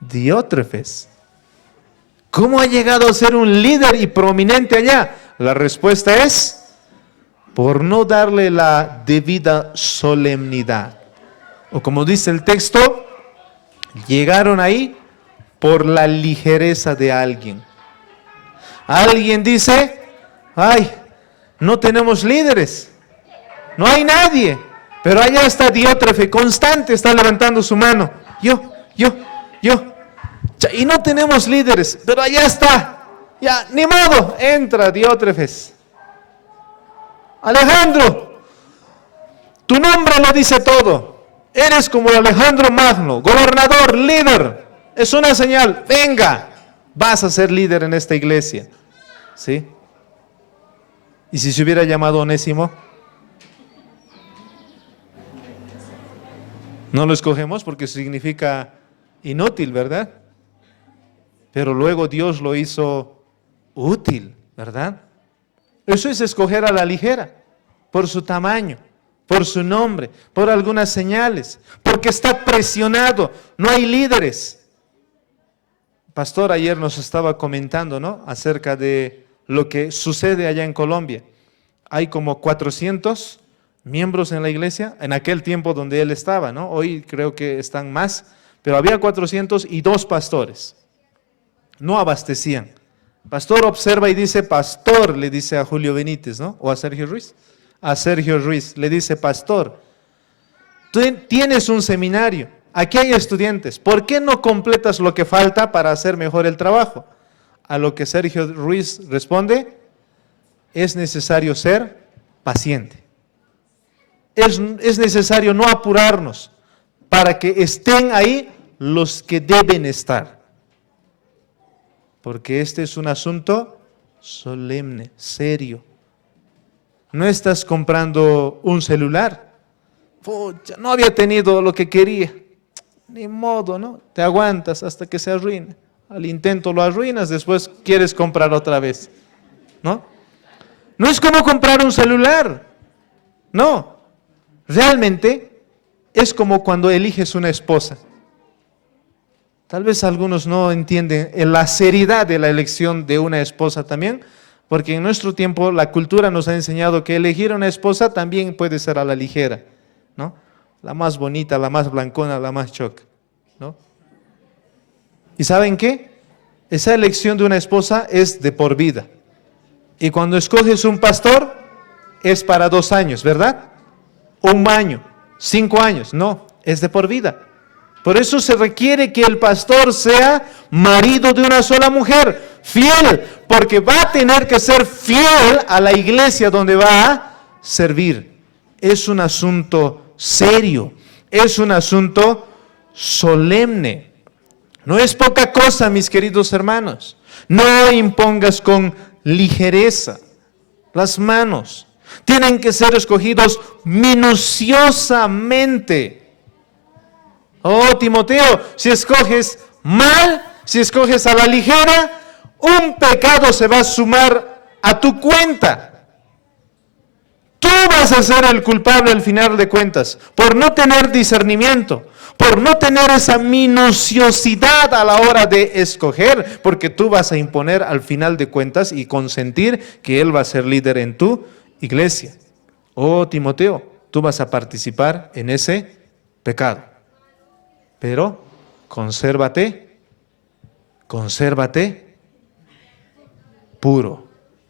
Diótrefes. ¿Cómo ha llegado a ser un líder y prominente allá? La respuesta es por no darle la debida solemnidad. O como dice el texto, llegaron ahí por la ligereza de alguien. Alguien dice, ay, no tenemos líderes, no hay nadie, pero allá está Diótrefe, constante, está levantando su mano. Yo. Y no tenemos líderes, pero allá está. Ya, ni modo, entra Diótrefes. Alejandro, tu nombre lo dice todo. Eres como Alejandro Magno, gobernador, líder. Es una señal, venga, vas a ser líder en esta iglesia. ¿Sí? ¿Y si se hubiera llamado Onésimo? No lo escogemos porque significa inútil, ¿verdad? Pero luego Dios lo hizo útil, ¿verdad? Eso es escoger a la ligera, por su tamaño, por su nombre, por algunas señales, porque está presionado, no hay líderes. Pastor ayer nos estaba comentando, ¿no?, acerca de lo que sucede allá en Colombia. Hay como 400 miembros en la iglesia, en aquel tiempo donde él estaba, ¿no? Hoy creo que están más, pero había 402 pastores. No abastecían. Pastor observa y dice, pastor, le dice a Julio Benítez, ¿no? O a Sergio Ruiz. A Sergio Ruiz le dice, pastor, tú tienes un seminario, aquí hay estudiantes, ¿por qué no completas lo que falta para hacer mejor el trabajo? A lo que Sergio Ruiz responde, es necesario ser paciente. Es necesario no apurarnos para que estén ahí los que deben estar. Porque este es un asunto solemne, serio. No estás comprando un celular. Pucha, no había tenido lo que quería. Ni modo, ¿no? Te aguantas hasta que se arruine. Al intento lo arruinas, después quieres comprar otra vez. ¿No? No es como comprar un celular. No. Realmente es como cuando eliges una esposa. Tal vez algunos no entienden la seriedad de la elección de una esposa también, porque en nuestro tiempo la cultura nos ha enseñado que elegir una esposa también puede ser a la ligera, ¿no? La más bonita, la más blancona, la más choca, ¿no? ¿Y saben qué? Esa elección de una esposa es de por vida. Y cuando escoges un pastor, es para 2 años, ¿verdad? 1 año, 5 años, no, es de por vida. Por eso se requiere que el pastor sea marido de una sola mujer, fiel, porque va a tener que ser fiel a la iglesia donde va a servir. Es un asunto serio, es un asunto solemne. No es poca cosa, mis queridos hermanos. No impongas con ligereza las manos. Tienen que ser escogidos minuciosamente. Oh, Timoteo, si escoges mal, si escoges a la ligera, un pecado se va a sumar a tu cuenta. Tú vas a ser el culpable al final de cuentas, por no tener discernimiento, por no tener esa minuciosidad a la hora de escoger, porque tú vas a imponer al final de cuentas y consentir que él va a ser líder en tu iglesia. Oh, Timoteo, tú vas a participar en ese pecado. Pero consérvate puro.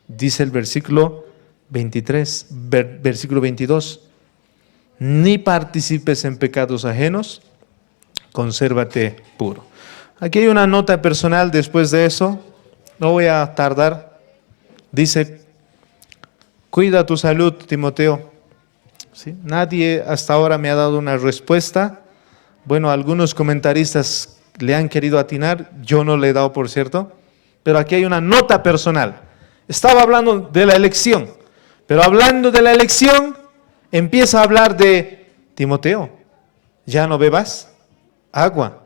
Dice el versículo 23, versículo 22. Ni participes en pecados ajenos, consérvate puro. Aquí hay una nota personal después de eso, no voy a tardar. Dice, cuida tu salud, Timoteo. ¿Sí? Nadie hasta ahora me ha dado una respuesta. Bueno, algunos comentaristas le han querido atinar, yo no le he dado, por cierto, pero aquí hay una nota personal. Estaba hablando de la elección, pero hablando de la elección, empieza a hablar de Timoteo, ya no bebas agua,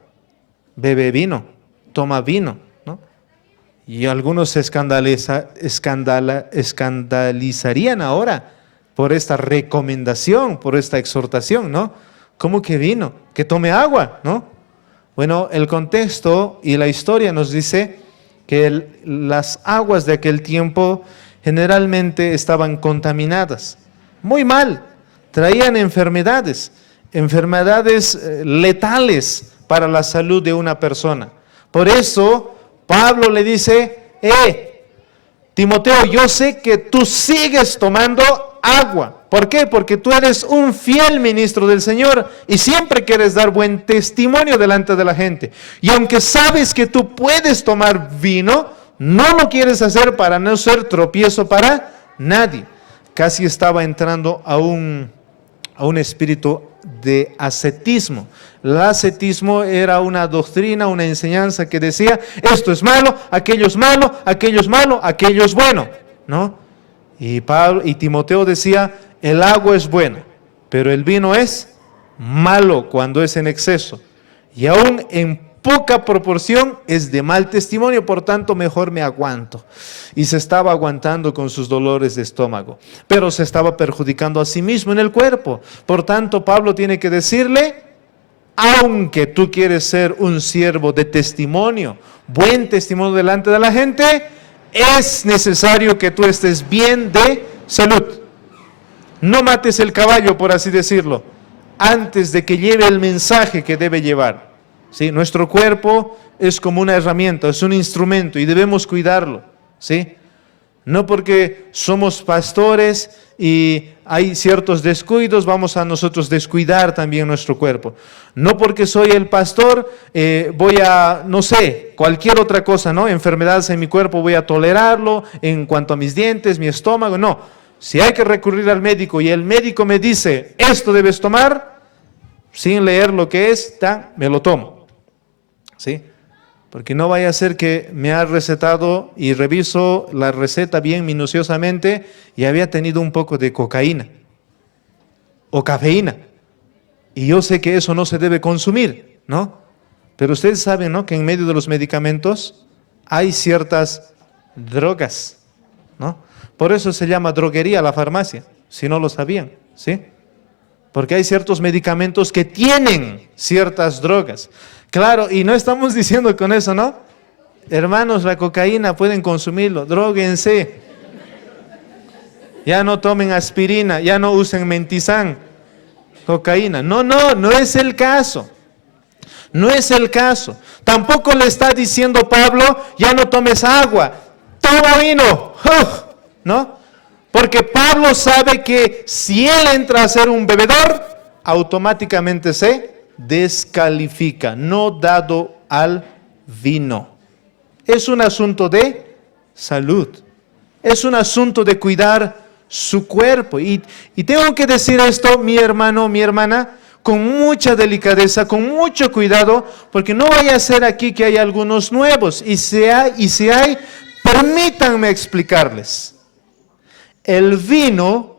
bebe vino, toma vino, ¿no? Y algunos se escandalizarían ahora por esta recomendación, por esta exhortación, ¿no? ¿Cómo que vino? Que tome agua, ¿no? Bueno, el contexto y la historia nos dice que las aguas de aquel tiempo generalmente estaban contaminadas, muy mal, traían enfermedades letales para la salud de una persona. Por eso Pablo le dice, Timoteo, yo sé que tú sigues tomando agua. ¿Por qué? Porque tú eres un fiel ministro del Señor y siempre quieres dar buen testimonio delante de la gente. Y aunque sabes que tú puedes tomar vino, no lo quieres hacer para no ser tropiezo para nadie. Casi estaba entrando a un espíritu de ascetismo. El ascetismo era una doctrina, una enseñanza que decía, esto es malo, aquello es malo, aquello es malo, aquello es bueno, ¿no? Y Timoteo decía, el agua es buena, pero el vino es malo cuando es en exceso. Y aún en poca proporción es de mal testimonio, por tanto mejor me aguanto. Y se estaba aguantando con sus dolores de estómago, pero se estaba perjudicando a sí mismo en el cuerpo. Por tanto, Pablo tiene que decirle, aunque tú quieres ser un siervo de testimonio, buen testimonio delante de la gente, es necesario que tú estés bien de salud. No mates el caballo, por así decirlo, antes de que lleve el mensaje que debe llevar. ¿Sí? Nuestro cuerpo es como una herramienta, es un instrumento y debemos cuidarlo. ¿Sí? No porque somos pastores y hay ciertos descuidos, vamos a nosotros descuidar también nuestro cuerpo. No porque soy el pastor, voy a, no sé, cualquier otra cosa, ¿no? Enfermedades en mi cuerpo, voy a tolerarlo en cuanto a mis dientes, mi estómago, no. Si hay que recurrir al médico y el médico me dice, esto debes tomar, sin leer lo que es, me lo tomo. ¿Sí? Porque no vaya a ser que me ha recetado y reviso la receta bien minuciosamente y había tenido un poco de cocaína o cafeína. Y yo sé que eso no se debe consumir, ¿no? Pero ustedes saben, ¿no?, que en medio de los medicamentos hay ciertas drogas, ¿no? Por eso se llama droguería la farmacia, si no lo sabían, ¿sí? Porque hay ciertos medicamentos que tienen ciertas drogas. Claro, y no estamos diciendo con eso, ¿no? Hermanos, la cocaína pueden consumirlo, dróguense. Ya no tomen aspirina, ya no usen mentizán, cocaína. No es el caso. No es el caso. Tampoco le está diciendo Pablo, ya no tomes agua, toma vino, ¿no? Porque Pablo sabe que si él entra a ser un bebedor, automáticamente se descalifica, no dado al vino. Es un asunto de salud, es un asunto de cuidar su cuerpo. Y tengo que decir esto, mi hermano, mi hermana, con mucha delicadeza, con mucho cuidado, porque no vaya a ser aquí que hay algunos nuevos, y si hay, permítanme explicarles. El vino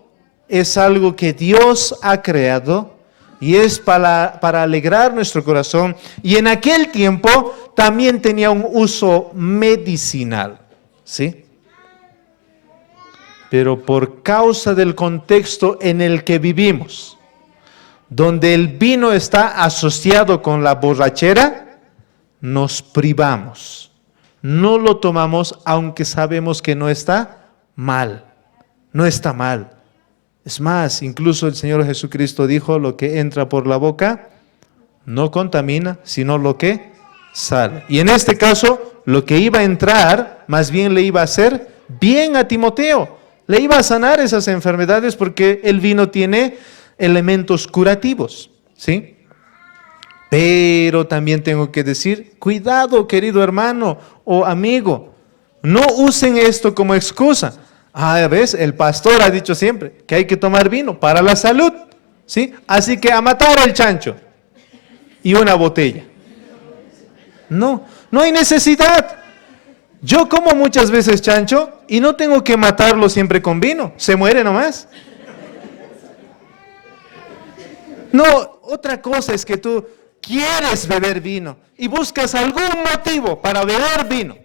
es algo que Dios ha creado y es para alegrar nuestro corazón, y en aquel tiempo también tenía un uso medicinal, ¿sí? Pero por causa del contexto en el que vivimos, donde el vino está asociado con la borrachera, nos privamos, no lo tomamos aunque sabemos que no está mal, no está mal. Es más, incluso el Señor Jesucristo dijo, lo que entra por la boca no contamina, sino lo que sale. Y en este caso, lo que iba a entrar, más bien le iba a hacer bien a Timoteo. Le iba a sanar esas enfermedades porque el vino tiene elementos curativos, ¿sí? Pero también tengo que decir, cuidado, querido hermano o amigo, no usen esto como excusa. ¿Ves? El pastor ha dicho siempre que hay que tomar vino para la salud, ¿sí? Así que a matar al chancho y una botella. No hay necesidad. Yo como muchas veces chancho y no tengo que matarlo siempre con vino, se muere nomás. No, otra cosa es que tú quieres beber vino y buscas algún motivo para beber vino.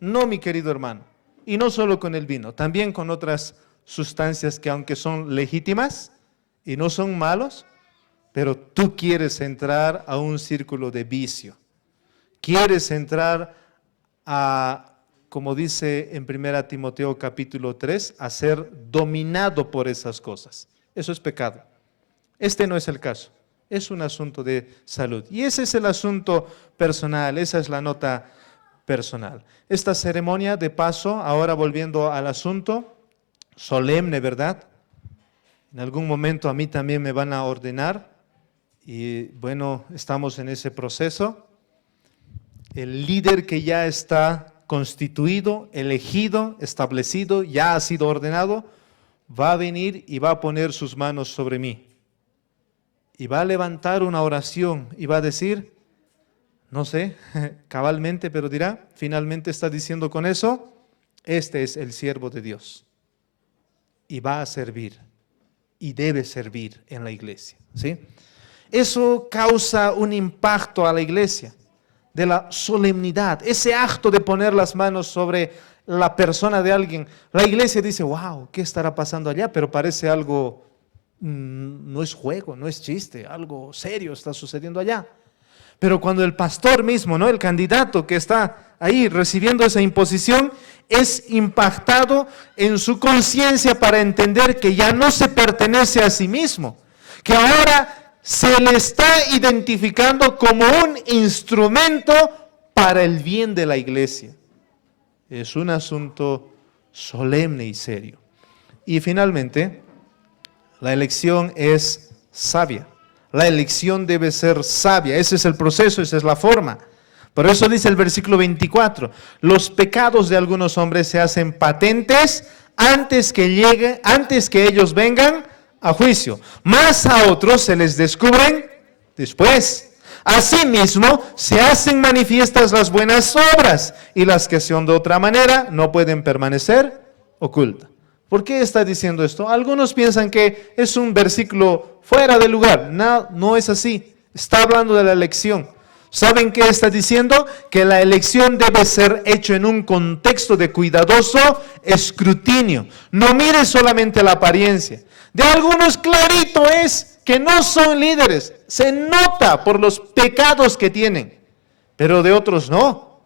No, mi querido hermano. Y no solo con el vino, también con otras sustancias que aunque son legítimas y no son malos, pero tú quieres entrar a un círculo de vicio. Quieres entrar a como dice en 1 Timoteo capítulo 3, a ser dominado por esas cosas. Eso es pecado. Este no es el caso. Es un asunto de salud. Y ese es el asunto personal, esa es la nota personal. Esta ceremonia de paso, ahora volviendo al asunto, solemne, ¿verdad? En algún momento a mí también me van a ordenar y bueno, estamos en ese proceso. El líder que ya está constituido, elegido, establecido, ya ha sido ordenado, va a venir y va a poner sus manos sobre mí. Y va a levantar una oración y va a decir, no sé cabalmente, pero dirá, finalmente está diciendo con eso, este es el siervo de Dios. Y va a servir, y debe servir en la iglesia, ¿sí? Eso causa un impacto a la iglesia, de la solemnidad, ese acto de poner las manos sobre la persona de alguien. La iglesia dice, wow, ¿qué estará pasando allá? Pero parece algo, no es juego, no es chiste, algo serio está sucediendo allá. Pero cuando el pastor mismo, ¿no?, el candidato que está ahí recibiendo esa imposición, es impactado en su conciencia para entender que ya no se pertenece a sí mismo, que ahora se le está identificando como un instrumento para el bien de la iglesia. Es un asunto solemne y serio. Y finalmente, la elección es sabia. La elección debe ser sabia. Ese es el proceso, esa es la forma. Por eso dice el versículo 24, los pecados de algunos hombres se hacen patentes antes que ellos vengan a juicio, mas a otros se les descubren después. Asimismo, se hacen manifiestas las buenas obras y las que son de otra manera no pueden permanecer ocultas. ¿Por qué está diciendo esto? Algunos piensan que es un versículo fuera de lugar. No, no es así. Está hablando de la elección. ¿Saben qué está diciendo? Que la elección debe ser hecha en un contexto de cuidadoso escrutinio. No mire solamente la apariencia. De algunos clarito es que no son líderes. Se nota por los pecados que tienen. Pero de otros no.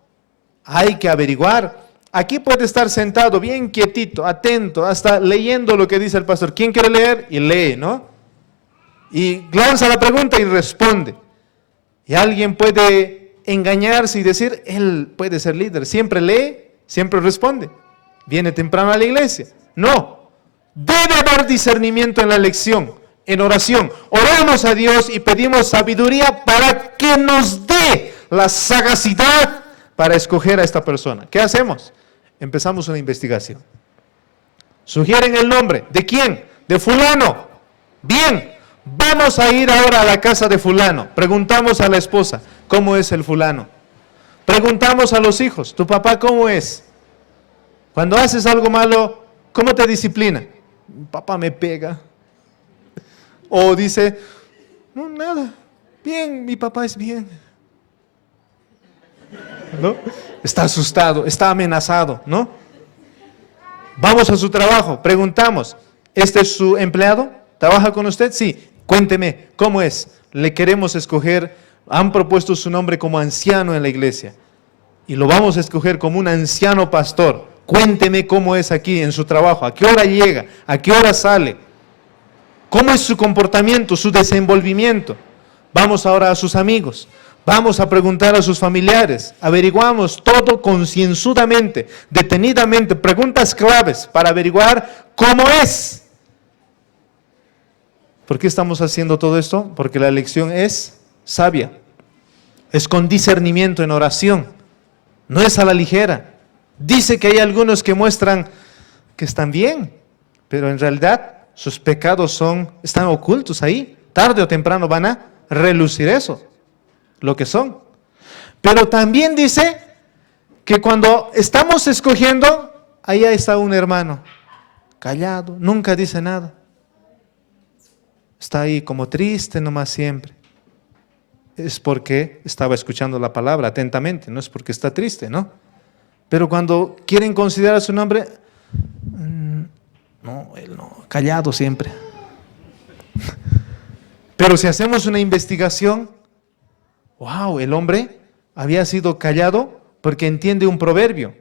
Hay que averiguar. Aquí puede estar sentado bien quietito, atento, hasta leyendo lo que dice el pastor. ¿Quién quiere leer? Y lee, ¿no? Y lanza la pregunta y responde. Y alguien puede engañarse y decir, él puede ser líder. Siempre lee, siempre responde. Viene temprano a la iglesia. No. Debe haber discernimiento en la elección, en oración. Oramos a Dios y pedimos sabiduría para que nos dé la sagacidad para escoger a esta persona. ¿Qué hacemos? Empezamos una investigación. Sugieren el nombre. ¿De quién? De fulano. Bien. Vamos a ir ahora a la casa de fulano. Preguntamos a la esposa, ¿cómo es el fulano? Preguntamos a los hijos, ¿tu papá cómo es? Cuando haces algo malo, ¿cómo te disciplina? Mi papá me pega. O dice, no, nada, bien, mi papá es bien. ¿No? Está asustado, está amenazado, ¿no? Vamos a su trabajo, preguntamos, ¿este es su empleado? ¿Trabaja con usted? Sí. Cuénteme, ¿cómo es? Le queremos escoger, han propuesto su nombre como anciano en la iglesia y lo vamos a escoger como un anciano pastor. Cuénteme cómo es aquí en su trabajo, a qué hora llega, a qué hora sale, cómo es su comportamiento, su desenvolvimiento. Vamos ahora a sus amigos, vamos a preguntar a sus familiares, averiguamos todo concienzudamente, detenidamente, preguntas claves para averiguar cómo es. ¿Por qué estamos haciendo todo esto? Porque la elección es sabia, es con discernimiento en oración, no es a la ligera. Dice que hay algunos que muestran que están bien, pero en realidad sus pecados están ocultos ahí. Tarde o temprano van a relucir eso, lo que son. Pero también dice que cuando estamos escogiendo, allá está un hermano, callado, nunca dice nada. Está ahí como triste nomás siempre. Es porque estaba escuchando la palabra atentamente, no es porque está triste, ¿no? Pero cuando quieren considerar su nombre, no, él no, callado siempre. Pero si hacemos una investigación, wow, el hombre había sido callado porque entiende un proverbio.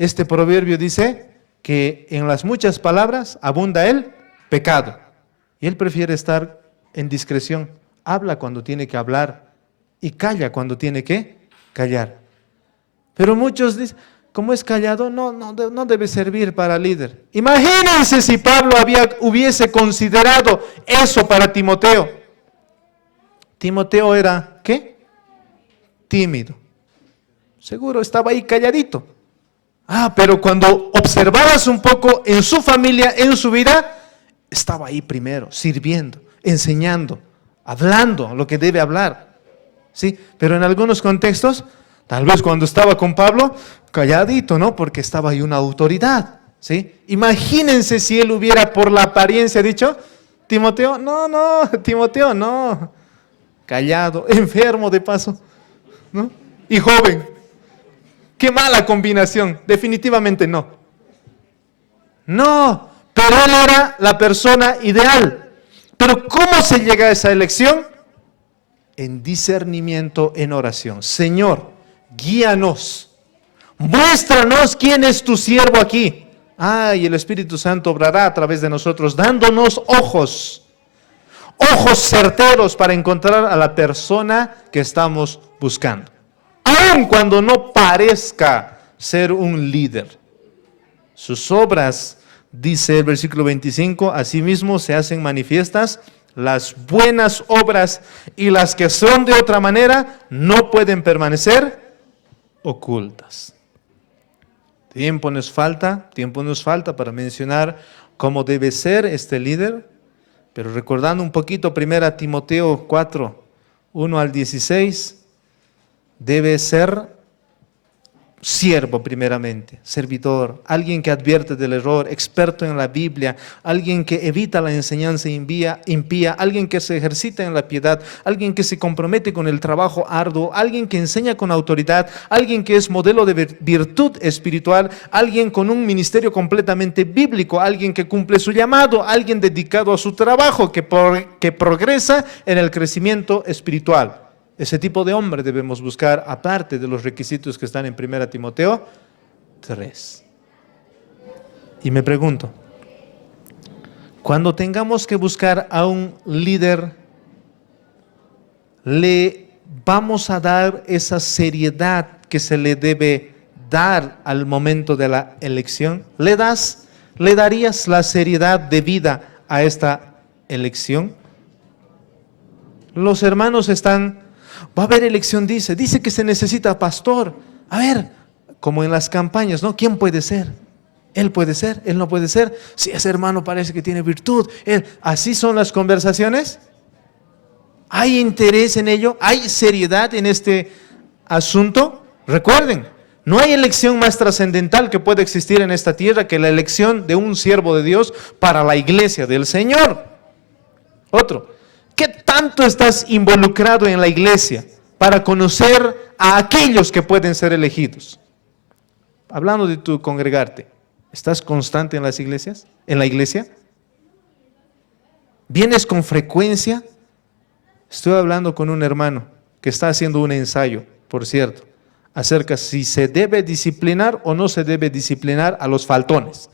Este proverbio dice que en las muchas palabras abunda el pecado. Y él prefiere estar en discreción. Habla cuando tiene que hablar y calla cuando tiene que callar. Pero muchos dicen, como es callado, no debe servir para líder. Imagínense si Pablo hubiese considerado eso para Timoteo. Timoteo era, ¿qué? Tímido. Seguro estaba ahí calladito. Pero cuando observabas un poco en su familia, en su vida, estaba ahí primero, sirviendo, enseñando, hablando lo que debe hablar. ¿Sí? Pero en algunos contextos, tal vez cuando estaba con Pablo, calladito, ¿no? Porque estaba ahí una autoridad. ¿Sí? Imagínense si él hubiera por la apariencia dicho, Timoteo, Timoteo, no. Callado, enfermo de paso, ¿no? Y joven. Qué mala combinación, definitivamente no. No, pero él era la persona ideal. Pero ¿cómo se llega a esa elección? En discernimiento, en oración. Señor, guíanos, muéstranos quién es tu siervo aquí. Y el Espíritu Santo obrará a través de nosotros, dándonos ojos certeros para encontrar a la persona que estamos buscando. Aun cuando no parezca ser un líder. Sus obras, dice el versículo 25, asimismo se hacen manifiestas las buenas obras, y las que son de otra manera no pueden permanecer ocultas. Tiempo nos falta para mencionar cómo debe ser este líder, pero recordando un poquito 1 Timoteo 4, 1 al 16, debe ser siervo primeramente, servidor, alguien que advierte del error, experto en la Biblia, alguien que evita la enseñanza impía, alguien que se ejercita en la piedad, alguien que se compromete con el trabajo arduo, alguien que enseña con autoridad, alguien que es modelo de virtud espiritual, alguien con un ministerio completamente bíblico, alguien que cumple su llamado, alguien dedicado a su trabajo, que progresa en el crecimiento espiritual. Ese tipo de hombre debemos buscar, aparte de los requisitos que están en 1 Timoteo 3. Y me pregunto, cuando tengamos que buscar a un líder, ¿le vamos a dar esa seriedad que se le debe dar al momento de la elección? ¿Le darías la seriedad debida a esta elección? Los hermanos va a haber elección, dice que se necesita pastor. A ver, como en las campañas, ¿no? ¿Quién puede ser? Él puede ser, él no puede ser. Si ese hermano parece que tiene virtud, ¿así son las conversaciones? ¿Hay interés en ello? ¿Hay seriedad en este asunto? Recuerden, no hay elección más trascendental que pueda existir en esta tierra que la elección de un siervo de Dios para la iglesia del Señor. Otro, ¿qué tanto estás involucrado en la iglesia para conocer a aquellos que pueden ser elegidos? Hablando de tu congregarte, ¿estás constante en las iglesias? ¿En la iglesia? ¿Vienes con frecuencia? Estoy hablando con un hermano que está haciendo un ensayo, por cierto, acerca si se debe disciplinar o no se debe disciplinar a los faltones,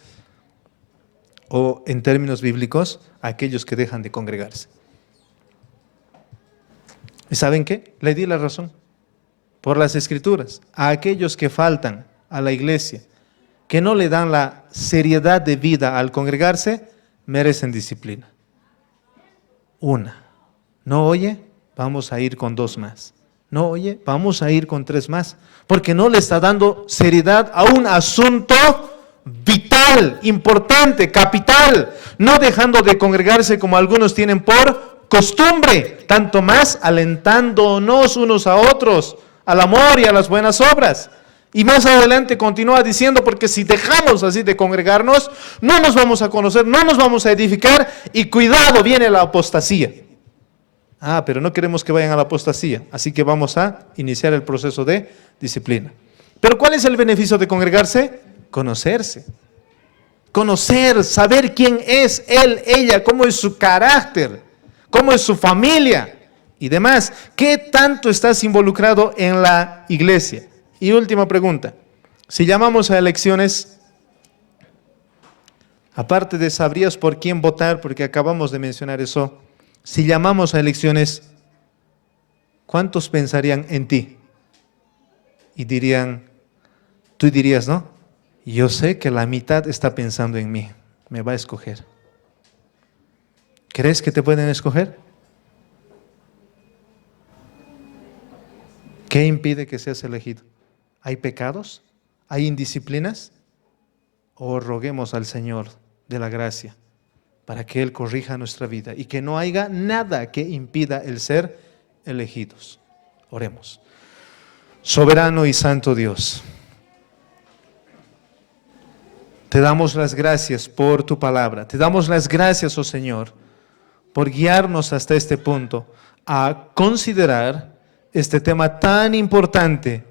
o en términos bíblicos, a aquellos que dejan de congregarse. ¿Y saben qué? Le di la razón. Por las Escrituras, a aquellos que faltan a la iglesia, que no le dan la seriedad de vida al congregarse, merecen disciplina. Una. ¿No oye? Vamos a ir con 2 más. ¿No oye? Vamos a ir con 3 más. Porque no le está dando seriedad a un asunto vital, importante, capital. No dejando de congregarse como algunos tienen por costumbre, tanto más alentándonos unos a otros al amor y a las buenas obras. Y más adelante continúa diciendo, porque si dejamos así de congregarnos, no nos vamos a conocer, no nos vamos a edificar, y cuidado, viene la apostasía. Pero no queremos que vayan a la apostasía, así que vamos a iniciar el proceso de disciplina. Pero ¿cuál es el beneficio de congregarse? Conocerse. Conocer, saber quién es él, ella, cómo es su carácter, cómo es su familia y demás. ¿Qué tanto estás involucrado en la iglesia? Y última pregunta, Si llamamos a elecciones, aparte de sabrías por quién votar, porque acabamos de mencionar eso, si llamamos a elecciones, ¿cuántos pensarían en ti? Y dirían, tú dirías, ¿no? Yo sé que la mitad está pensando en mí, me va a escoger. ¿Crees que te pueden escoger? ¿Qué impide que seas elegido? ¿Hay pecados? ¿Hay indisciplinas? O roguemos al Señor de la gracia para que Él corrija nuestra vida y que no haya nada que impida el ser elegidos. Oremos. Soberano y santo Dios, te damos las gracias por tu palabra. Te damos las gracias, oh Señor, por guiarnos hasta este punto a considerar este tema tan importante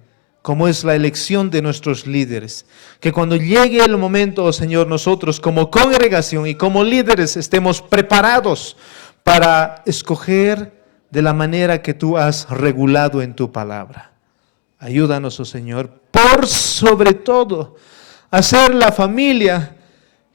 como es la elección de nuestros líderes. Que cuando llegue el momento, oh Señor, nosotros como congregación y como líderes estemos preparados para escoger de la manera que tú has regulado en tu palabra. Ayúdanos, oh Señor, por sobre todo, a ser la familia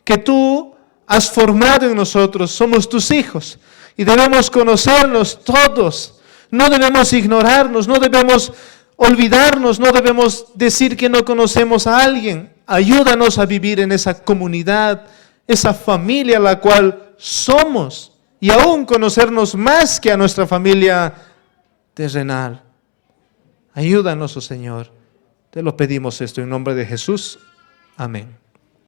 que tú has formado en nosotros. Somos tus hijos y debemos conocernos todos. No debemos ignorarnos, no debemos olvidarnos, no debemos decir que no conocemos a alguien. Ayúdanos a vivir en esa comunidad, esa familia la cual somos, y aún conocernos más que a nuestra familia terrenal. Ayúdanos, oh Señor. Te lo pedimos esto en nombre de Jesús. Amén.